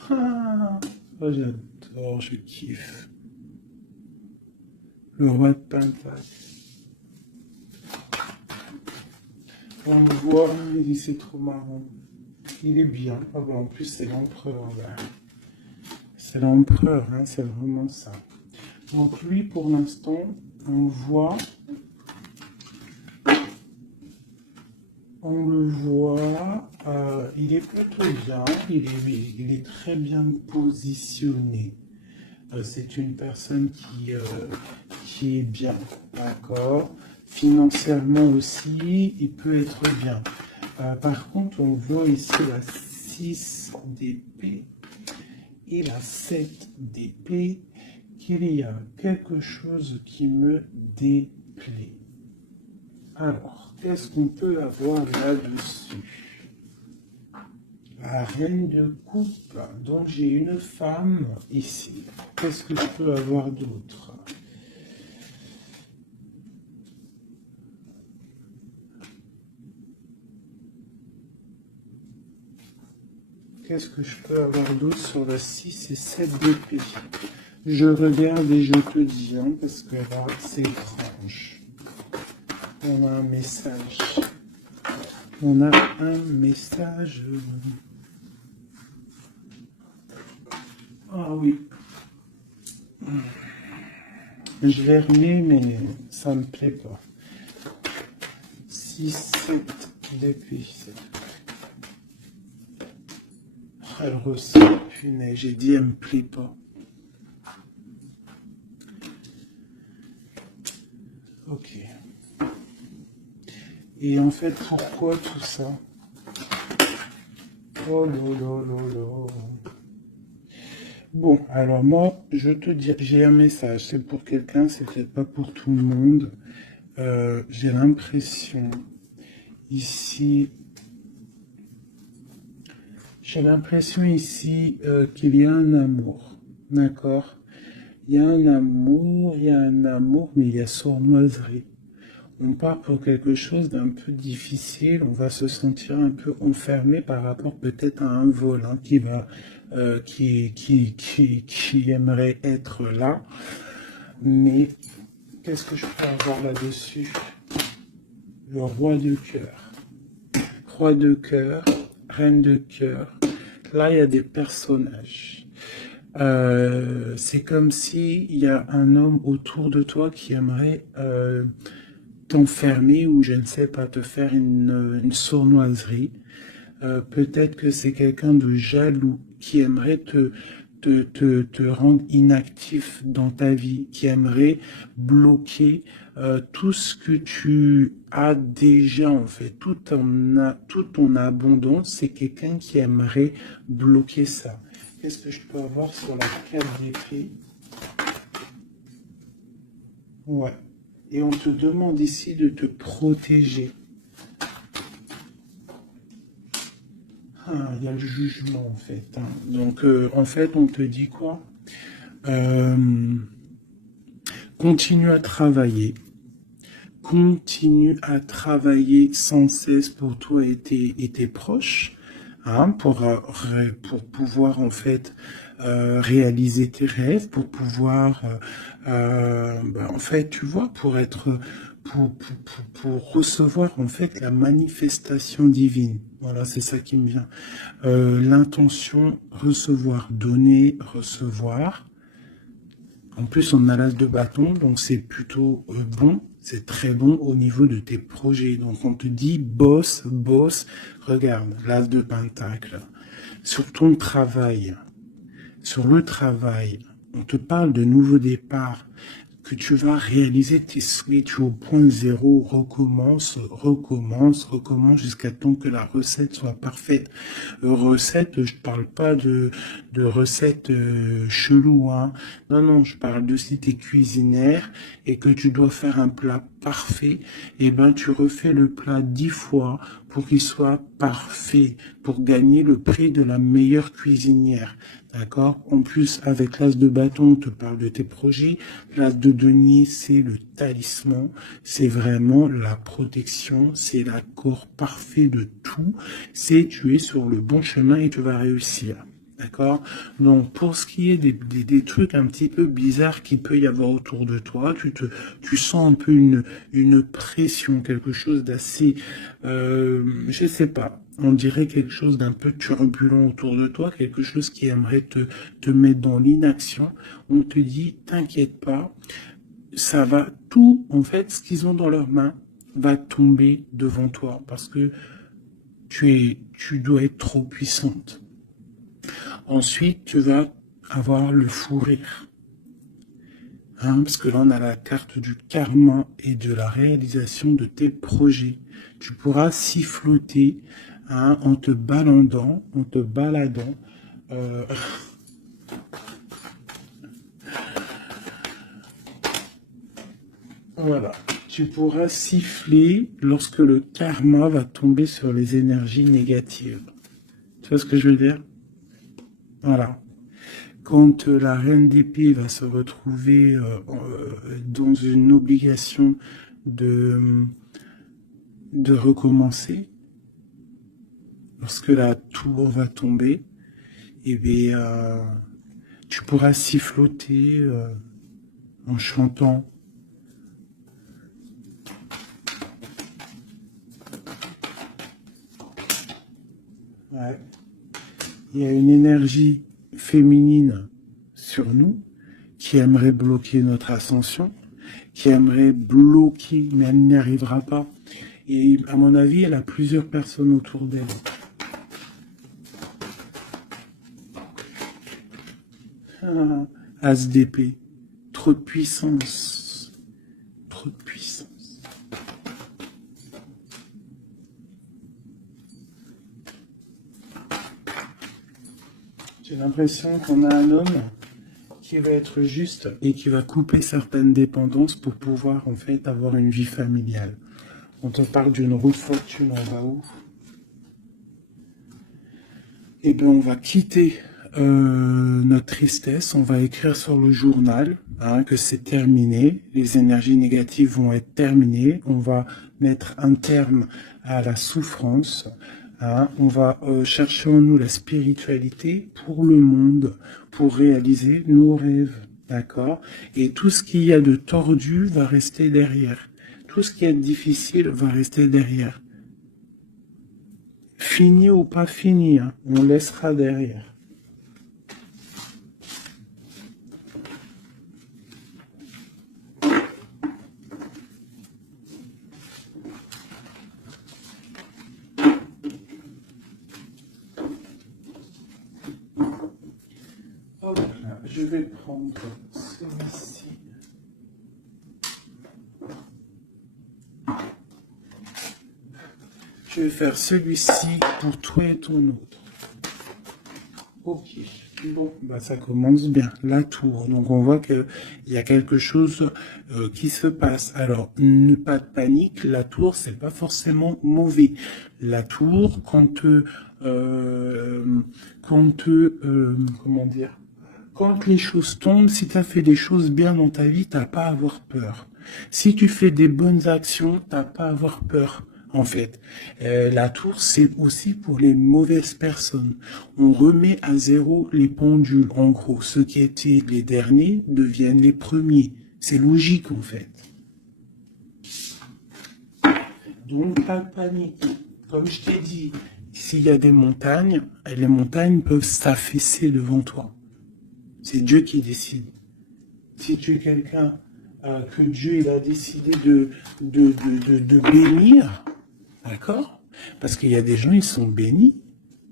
Ah, oh, j'adore, je kiffe. Le roi de Pentacle. On le voit, il dit c'est trop marrant. Il est bien. Ah ben, en plus, c'est l'empereur là. C'est l'empereur, hein, c'est vraiment ça. Donc lui, pour l'instant, on le voit, il est plutôt bien, il est très bien positionné. C'est une personne qui est bien, d'accord. Financièrement aussi, il peut être bien. Par contre, on voit ici la 6 d'épée et la 7 d'épée, qu'il y a quelque chose qui me déplaît. Alors, qu'est-ce qu'on peut avoir là-dessus? La reine de coupe, donc j'ai une femme ici. Qu'est-ce que je peux avoir d'autre? Qu'est-ce que je peux avoir d'autre sur la 6 et 7 d'épée? Je regarde et je te dis, hein, parce que là, c'est étrange. On a un message. On a un message. Ah oui. Je l'ai remis, mais ça me plaît pas. 6, 7 d'épée. Elle ressent. Punaise, j'ai dit, elle me plaît pas. Ok. Et en fait, pourquoi tout ça? Oh là là là là. Bon, alors moi, je te dis, j'ai un message. C'est pour quelqu'un, c'est peut-être pas pour tout le monde. J'ai l'impression ici, qu'il y a un amour. D'accord? Il y a un amour, mais il y a sournoiserie. On part pour quelque chose d'un peu difficile, on va se sentir un peu enfermé par rapport peut-être à un volant qui aimerait être là. Mais qu'est-ce que je peux avoir là-dessus? Le roi de cœur. Roi de cœur, reine de cœur. Là, il y a des personnages. C'est comme si il y a un homme autour de toi qui aimerait t'enfermer ou je ne sais pas, te faire une sournoiserie. Peut-être que c'est quelqu'un de jaloux qui aimerait te rendre inactif dans ta vie, qui aimerait bloquer tout ce que tu as déjà en fait, toute ton abondance, c'est quelqu'un qui aimerait bloquer ça. Qu'est-ce que je peux avoir sur la 4 d'épée? Ouais. Et on te demande ici de te protéger. Ah, il y a le jugement en fait. Hein. Donc en fait, on te dit quoi? Continue à travailler. Continue à travailler sans cesse pour toi et tes proches. Hein, pour pouvoir en fait réaliser tes rêves, pour pouvoir en fait tu vois, pour être pour recevoir en fait la manifestation divine. Voilà, c'est ça qui me vient. L'intention, recevoir, donner, recevoir. En plus, on a l'as de bâton, donc c'est plutôt bon. C'est très bon au niveau de tes projets. Donc on te dit boss, boss. Regarde, l'as de pentacle. Sur ton travail, sur le travail, on te parle de nouveau départ. que tu vas réaliser tes souhaits, tu es au point zéro, recommence, jusqu'à temps que la recette soit parfaite. Recette, je parle pas de recette chelou, hein. Non, non, je parle de si tu es cuisinière et que tu dois faire un plat parfait, et ben tu refais le plat 10 fois pour qu'il soit parfait, pour gagner le prix de la meilleure cuisinière. D'accord? En plus, avec l'as de bâton, on te parle de tes projets. L'as de denier, c'est le talisman. C'est vraiment la protection. C'est l'accord parfait de tout. C'est tu es sur le bon chemin et tu vas réussir. D'accord? Donc, pour ce qui est des trucs un petit peu bizarres qu'il peut y avoir autour de toi, tu sens un peu une pression, quelque chose d'assez, je sais pas, on dirait quelque chose d'un peu turbulent autour de toi, quelque chose qui aimerait te mettre dans l'inaction. On te dit, t'inquiète pas, ça va, tout, en fait, ce qu'ils ont dans leurs mains va tomber devant toi parce que tu dois être trop puissante. Ensuite, tu vas avoir le fou rire. Hein, parce que là, on a la carte du karma et de la réalisation de tes projets. Tu pourras siffloter, hein, en te baladant. euh, voilà. Tu pourras siffler lorsque le karma va tomber sur les énergies négatives. Tu vois ce que je veux dire? Voilà. Quand la reine d'épée va se retrouver dans une obligation de, de recommencer, lorsque la tour va tomber, eh bien, tu pourras siffloter en chantant. Ouais. Il y a une énergie féminine sur nous qui aimerait bloquer notre ascension, qui aimerait bloquer, mais elle n'y arrivera pas. Et à mon avis, elle a plusieurs personnes autour d'elle. Ah, As d'épée, trop de puissance, trop de puissance. J'ai l'impression qu'on a un homme qui va être juste et qui va couper certaines dépendances pour pouvoir en fait avoir une vie familiale. On te parle d'une roue de fortune en bas où eh bien, on va quitter notre tristesse, on va écrire sur le journal hein, que c'est terminé, les énergies négatives vont être terminées, on va mettre un terme à la souffrance, hein, on va chercher en nous la spiritualité pour le monde, pour réaliser nos rêves, d'accord? Et tout ce qu'il y a de tordu va rester derrière, tout ce qui est difficile va rester derrière. Fini ou pas fini, hein, on laissera derrière. Hop là, je vais prendre celui-ci. Je vais faire celui-ci pour toi et ton autre. Ok. Bon, bah ça commence bien. La tour. Donc on voit qu'il y a quelque chose qui se passe. Alors, pas de panique. La tour, c'est pas forcément mauvais. La tour, comment dire, quand les choses tombent, si tu as fait des choses bien dans ta vie, t'as pas à avoir peur. Si tu fais des bonnes actions, t'as pas à avoir peur. En fait, la tour, c'est aussi pour les mauvaises personnes. On remet à zéro les pendules. En gros, ceux qui étaient les derniers deviennent les premiers. C'est logique, en fait. Donc, pas de panique. Comme je t'ai dit, s'il y a des montagnes, les montagnes peuvent s'affaisser devant toi. C'est Dieu qui décide. Si tu es quelqu'un que Dieu il a décidé de bénir, d'accord? Parce qu'il y a des gens, ils sont bénis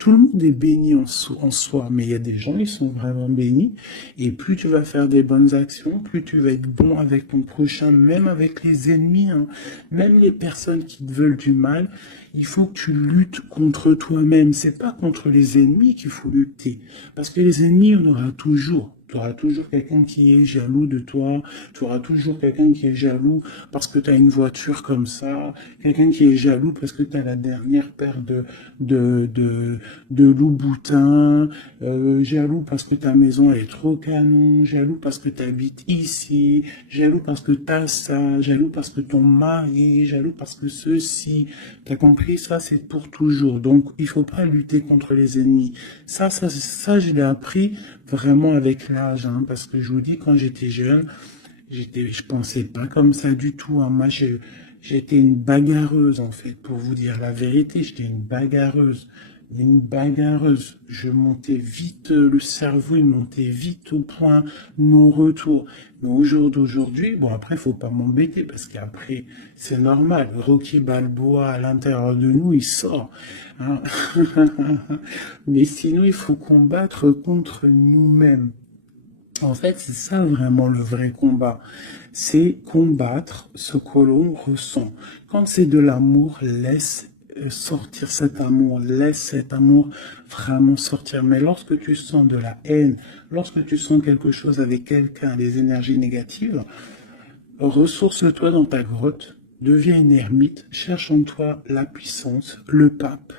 Tout le monde est béni en soi, mais il y a des gens, ils sont vraiment bénis. Et plus tu vas faire des bonnes actions, plus tu vas être bon avec ton prochain, même avec les ennemis, hein. Même les personnes qui te veulent du mal, il faut que tu luttes contre toi-même. C'est pas contre les ennemis qu'il faut lutter. Parce que les ennemis, on aura toujours. Tu auras toujours quelqu'un qui est jaloux de toi, tu auras toujours quelqu'un qui est jaloux parce que tu as une voiture comme ça, quelqu'un qui est jaloux parce que tu as la dernière paire de, de, de Louboutin, jaloux parce que ta maison elle est trop canon, jaloux parce que tu habites ici, jaloux parce que tu as ça, jaloux parce que ton mari, jaloux parce que ceci. T'as compris, ça c'est pour toujours. Donc il faut pas lutter contre les ennemis. Ça je l'ai appris vraiment avec l'âge, hein, parce que je vous dis, quand j'étais jeune, je pensais pas comme ça du tout, hein. Moi, j'étais une bagarreuse, en fait, pour vous dire la vérité, j'étais une bagarreuse. Une bagarreuse. Je montais vite, le cerveau, il montait vite au point, non-retour. Mais au jour d'aujourd'hui, bon, après, faut pas m'embêter, parce qu'après, c'est normal. Rocky Balboa, à l'intérieur de nous, il sort, hein. Mais sinon, il faut combattre contre nous-mêmes. En fait, c'est ça vraiment le vrai combat. C'est combattre ce que l'on ressent. Quand c'est de l'amour, laisse sortir cet amour, laisse cet amour vraiment sortir. Mais lorsque tu sens de la haine, lorsque tu sens quelque chose avec quelqu'un, des énergies négatives, ressource-toi dans ta grotte, deviens une ermite, cherche en toi la puissance, le pape,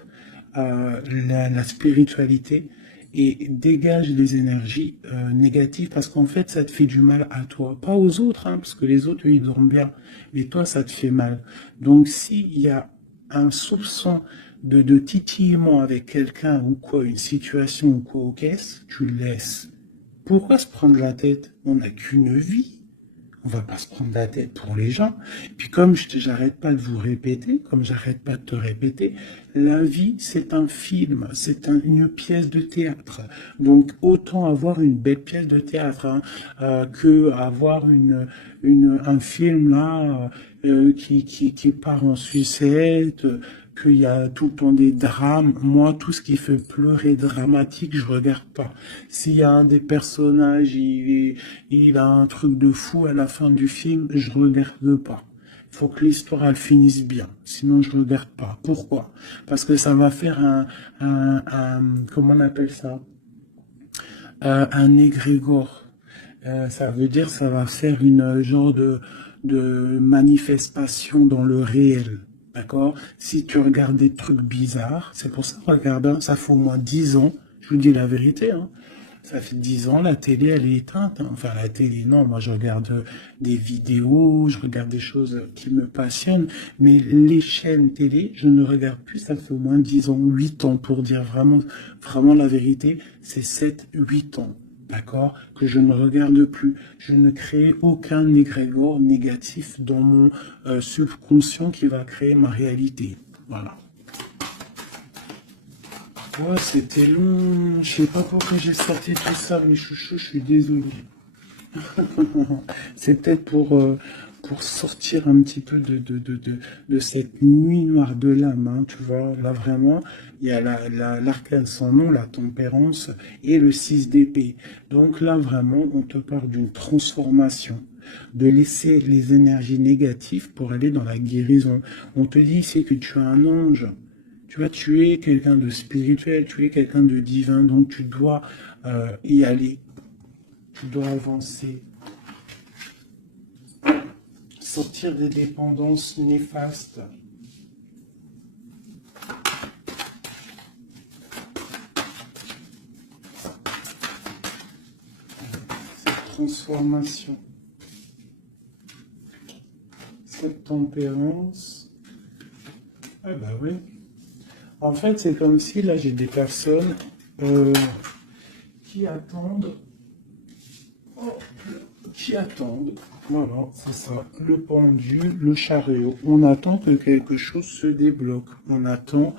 la spiritualité, et dégage les énergies négatives, parce qu'en fait ça te fait du mal à toi, pas aux autres, hein, parce que les autres eux, ils dorment bien, mais toi ça te fait mal. Donc s'il y a un soupçon de titillement avec quelqu'un ou quoi, une situation ou quoi, qu'est-ce, tu le laisses. Pourquoi se prendre la tête? On n'a qu'une vie. On va pas se prendre la tête pour les gens. Puis comme j'arrête pas de vous répéter, comme j'arrête pas de te répéter, la vie c'est un film, c'est une pièce de théâtre. Donc autant avoir une belle pièce de théâtre, hein, que avoir un film là qui part en sucette, qu'il y a tout le temps des drames. Moi, tout ce qui fait pleurer dramatique, je regarde pas. S'il y a un des personnages, il a un truc de fou à la fin du film, je regarde pas. Il faut que l'histoire elle finisse bien, sinon je regarde pas. Pourquoi? Parce que ça va faire comment on appelle ça? Un égrégore. Ça veut dire ça va faire une genre de manifestation dans le réel. D'accord? Si tu regardes des trucs bizarres, c'est pour ça, regarde, hein, ça fait au moins 10 ans, je vous dis la vérité, hein, ça fait 10 ans, la télé, elle est éteinte, hein. Enfin, la télé, non, moi je regarde des vidéos, je regarde des choses qui me passionnent, mais les chaînes télé, je ne regarde plus, ça fait au moins 10 ans, 8 ans, pour dire vraiment, vraiment la vérité, c'est 7, 8 ans. D'accord? Que je ne regarde plus. Je ne crée aucun égrégore négatif dans mon subconscient qui va créer ma réalité. Voilà. Ouais, c'était long. Je sais pas pourquoi j'ai sorti tout ça, mes chouchous, je suis désolé. C'est peut-être pour sortir un petit peu de cette nuit noire de l'âme, hein, tu vois. Là, vraiment, il y a l'arcane sans nom, la tempérance et le 6 d'épée. Donc là, vraiment, on te parle d'une transformation, de laisser les énergies négatives pour aller dans la guérison. On te dit ici que tu es un ange. Tu vois, tu es quelqu'un de spirituel, tu es quelqu'un de divin, donc tu dois y aller. Tu dois avancer, sortir des dépendances néfastes. Cette transformation, cette tempérance. Ah bah oui. En fait, c'est comme si là j'ai des personnes qui attendent. Qui attendent, voilà, c'est ça, le pendule, le chariot. On attend que quelque chose se débloque. On attend,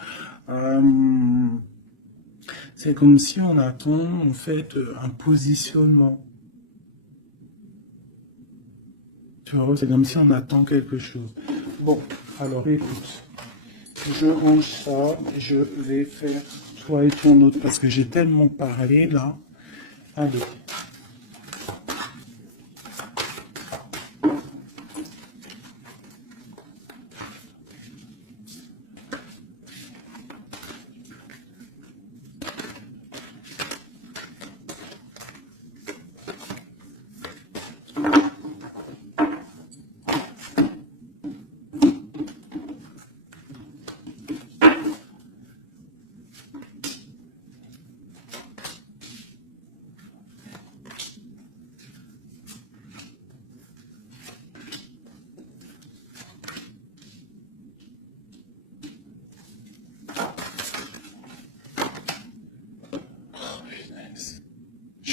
c'est comme si on attend en fait un positionnement. Tu vois, c'est comme si on attend quelque chose. Bon, alors écoute, je range ça, je vais faire toi et ton autre, parce que j'ai tellement parlé là. Allez.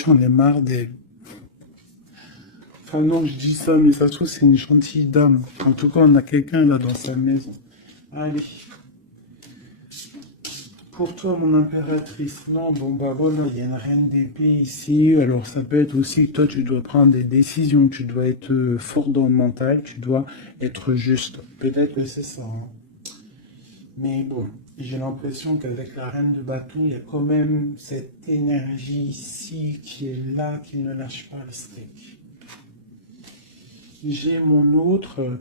J'en ai marre d'elle. Enfin non, je dis ça, mais ça se trouve c'est une gentille dame. En tout cas, on a quelqu'un là dans sa maison. Allez. Pour toi, mon impératrice, non, bon bah voilà, il y a une reine d'épée ici. Alors ça peut être aussi que toi, tu dois prendre des décisions. Tu dois être fort dans le mental. Tu dois être juste. Peut-être que c'est ça, hein. Mais bon, j'ai l'impression qu'avec la reine de bâton, il y a quand même cette énergie ici qui est là, qui ne lâche pas le steak. J'ai mon autre,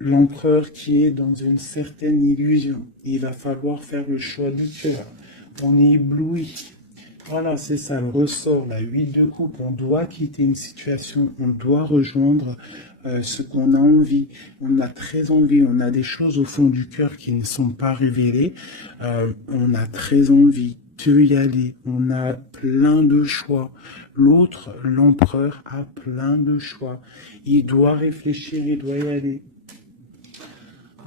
l'empereur, qui est dans une certaine illusion. Il va falloir faire le choix du cœur. On est ébloui. Voilà, c'est ça le ressort, la 8 de coupe. On doit quitter une situation, on doit rejoindre ce qu'on a envie. On a très envie, on a des choses au fond du cœur qui ne sont pas révélées. On a très envie de y aller. On a plein de choix. L'autre, l'empereur, a plein de choix. Il doit réfléchir, il doit y aller.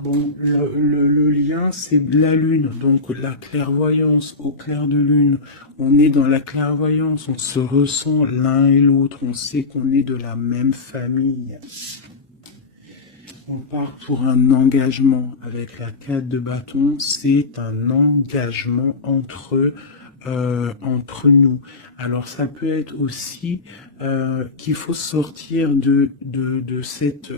Bon, le lien, c'est la lune, donc la clairvoyance au clair de lune. On est dans la clairvoyance, on se ressent l'un et l'autre, on sait qu'on est de la même famille. On part pour un engagement avec la 4 de bâton, c'est un engagement entre nous. Alors ça peut être aussi qu'il faut sortir de cette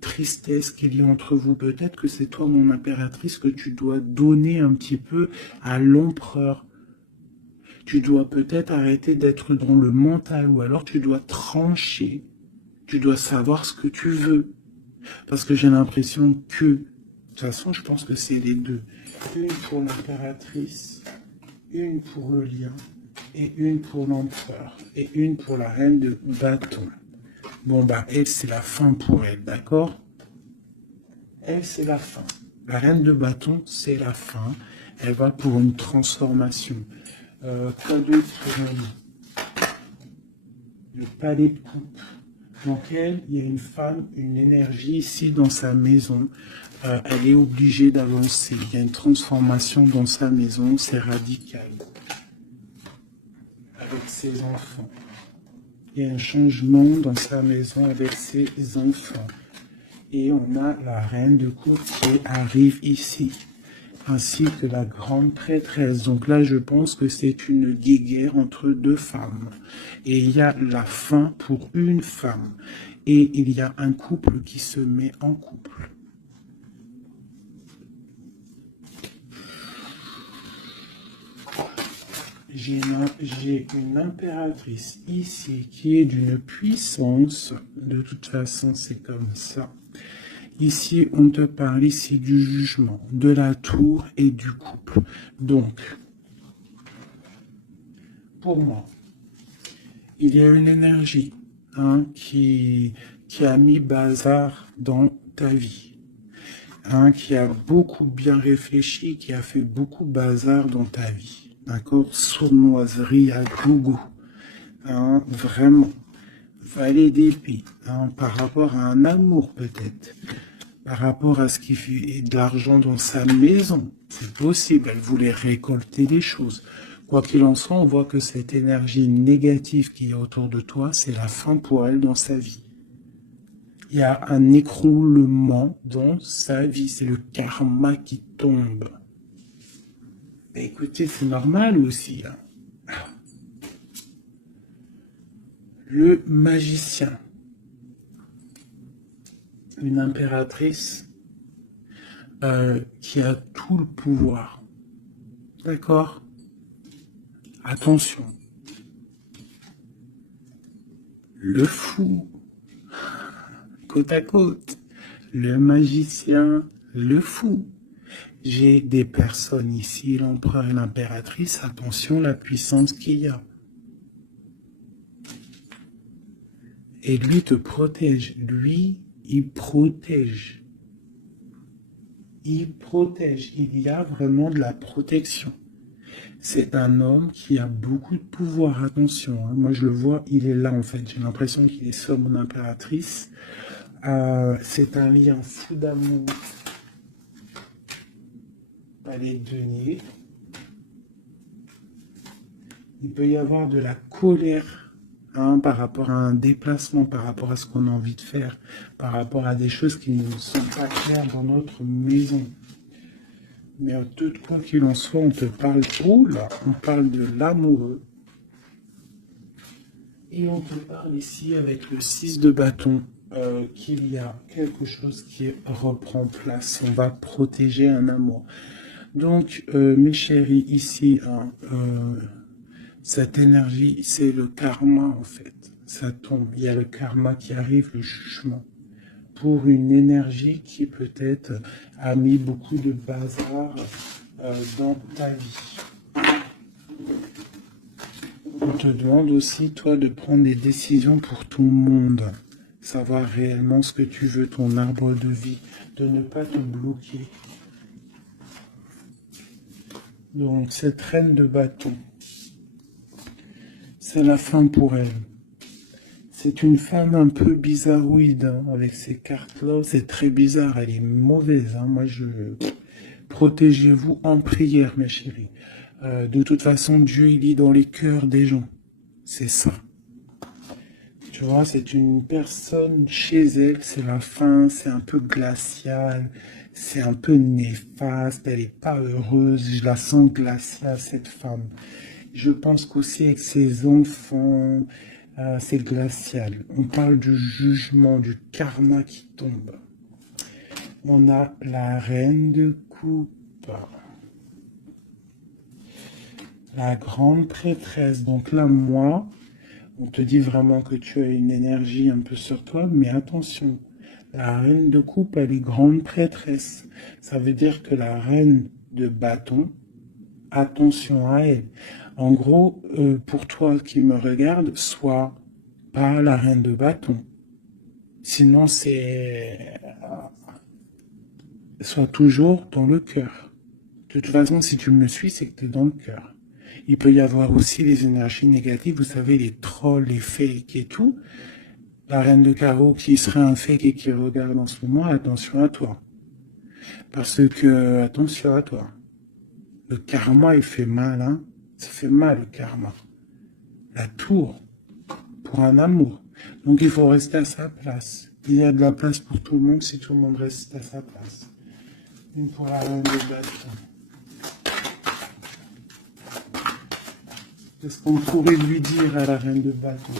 tristesse qu'il y a entre vous. Peut-être que c'est toi, mon impératrice, que tu dois donner un petit peu à l'empereur. Tu dois peut-être arrêter d'être dans le mental, ou alors tu dois trancher. Tu dois savoir ce que tu veux. Parce que j'ai l'impression que, de toute façon, je pense que c'est les deux. Une pour l'impératrice, une pour le lion, et une pour l'empereur, et une pour la reine de bâton. Bon, bah, elle, c'est la fin pour elle, d'accord? Elle, c'est la fin. La reine de bâton, c'est la fin. Elle va pour une transformation. Quoi d'autre pour elle? Le palais de coupe. Donc elle, il y a une femme, une énergie ici dans sa maison. Elle est obligée d'avancer. Il y a une transformation dans sa maison, c'est radical. Avec ses enfants. Il y a un changement dans sa maison avec ses enfants. Et on a la reine de coupe qui arrive ici, ainsi que la grande prêtresse. Donc là, je pense que c'est une guéguerre entre deux femmes. Et il y a la fin pour une femme. Et il y a un couple qui se met en couple. J'ai une impératrice ici qui est d'une puissance. De toute façon, c'est comme ça. Ici, on te parle ici du jugement, de la tour et du couple. Donc, pour moi, il y a une énergie qui a mis bazar dans ta vie. Qui a beaucoup bien réfléchi, qui a fait beaucoup bazar dans ta vie. D'accord? Sournoiserie à gogo. Vraiment. Valet d'épée. Par rapport à un amour peut-être. Par rapport à ce qui fait de l'argent dans sa maison. C'est possible. Elle voulait récolter des choses. Quoi qu'il en soit, on voit que cette énergie négative qu'il y a autour de toi, c'est la fin pour elle dans sa vie. Il y a un écroulement dans sa vie. C'est le karma qui tombe. Ben écoutez, c'est normal aussi. Le magicien. Une impératrice qui a tout le pouvoir. D'accord? Attention. Le fou, côte à côte. Le magicien, le fou. J'ai des personnes ici, l'empereur et l'impératrice. Attention la puissance qu'il y a. Et lui te protège. Lui, il protège. Il protège. Il y a vraiment de la protection. C'est un homme qui a beaucoup de pouvoir. Attention, hein. Moi je le vois, il est là en fait. J'ai l'impression qu'il est sur mon impératrice. C'est un lien fou d'amour. Palais de denier. Il peut y avoir de la colère, hein, par rapport à un déplacement, par rapport à ce qu'on a envie de faire, par rapport à des choses qui ne sont pas claires dans notre maison. Mais de quoi qu'il en soit, on te parle, oh là, on parle de l'amoureux. Et on te parle ici avec le 6 de bâton, qu'il y a quelque chose qui reprend place. On va protéger un amour. Donc, mes chéris, ici, hein, cette énergie, c'est le karma en fait. Ça tombe, il y a le karma qui arrive, le jugement. Pour une énergie qui peut-être a mis beaucoup de bazar dans ta vie. On te demande aussi, toi, de prendre des décisions pour ton monde. Savoir réellement ce que tu veux, ton arbre de vie, de ne pas te bloquer. Donc, cette reine de bâton, c'est la fin pour elle. C'est une femme un peu bizarroïde, hein, avec ces cartes-là. C'est très bizarre, elle est mauvaise. Hein. Moi, protégez-vous en prière, mes chéris. De toute façon, Dieu, il lit dans les cœurs des gens. C'est ça. Tu vois, c'est une personne chez elle, c'est la fin, c'est un peu glacial, c'est un peu néfaste, elle n'est pas heureuse, je la sens glaciale, cette femme. Je pense qu'aussi avec ses enfants, c'est glacial. On parle du jugement, du karma qui tombe. On a la reine de coupe. La grande prêtresse. Donc là, moi, on te dit vraiment que tu as une énergie un peu sur toi, mais attention. La reine de coupe, elle est grande prêtresse. Ça veut dire que la reine de bâton, attention à elle. En gros, pour toi qui me regarde, sois pas la reine de bâton. Sinon, sois toujours dans le cœur. De toute façon, si tu me suis, c'est que tu es dans le cœur. Il peut y avoir aussi les énergies négatives, vous savez, les trolls, les fakes et tout. La reine de carreau qui serait un fake et qui regarde en ce moment, attention à toi. Parce que, attention à toi. Le karma, il fait mal, hein. Ça fait mal, le karma. La tour, pour un amour. Donc, il faut rester à sa place. Il y a de la place pour tout le monde si tout le monde reste à sa place. Une pour la reine de bâton. Qu'est-ce qu'on pourrait lui dire à la reine de bâton?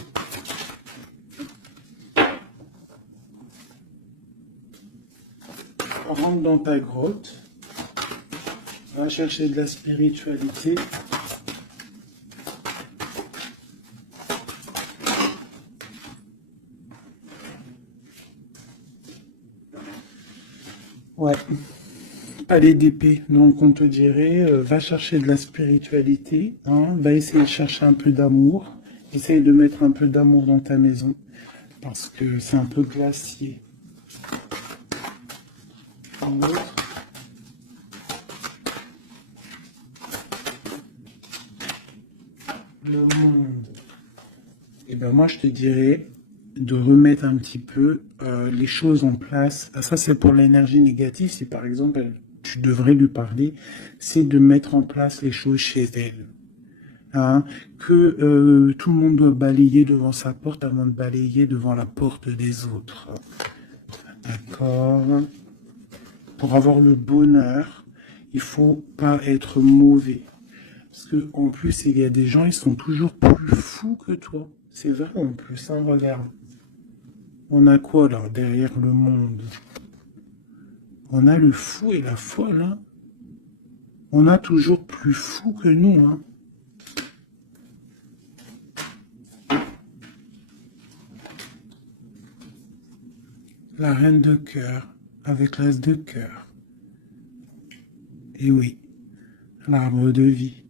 Rentre dans ta grotte. Va chercher de la spiritualité. Ouais. Palais d'épée. Donc on te dirait, va chercher de la spiritualité, hein, va essayer de chercher un peu d'amour. Essaye de mettre un peu d'amour dans ta maison. Parce que c'est un peu glacier. Un autre. Le monde. Et ben moi je te dirais de remettre un petit peu les choses en place. Ça c'est pour l'énergie négative. Si par exemple tu devrais lui parler, c'est de mettre en place les choses chez elle. Hein, que tout le monde doit balayer devant sa porte avant de balayer devant la porte des autres. D'accord. Pour avoir le bonheur, il faut pas être mauvais. Parce que en plus, il y a des gens, ils sont toujours plus fous que toi. C'est vrai en plus, hein, regarde. On a quoi là, derrière le monde? On a le fou et la folle, hein. On a toujours plus fou que nous, hein. la reine de cœur avec l'as de cœur. Et oui, l'arbre de vie.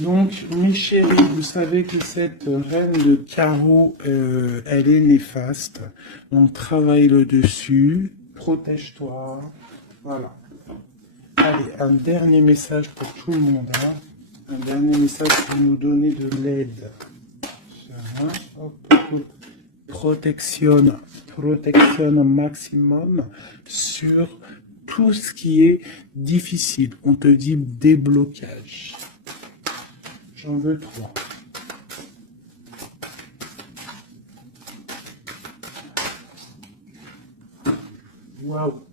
Donc, mes chéris, vous savez que cette reine de carreau, elle est néfaste. Donc, travaille le dessus, protège-toi. Voilà. Allez, un dernier message pour tout le monde. Hein. Un dernier message pour nous donner de l'aide. Protection au maximum sur tout ce qui est difficile. On te dit déblocage. J'en veux 3. Waouh.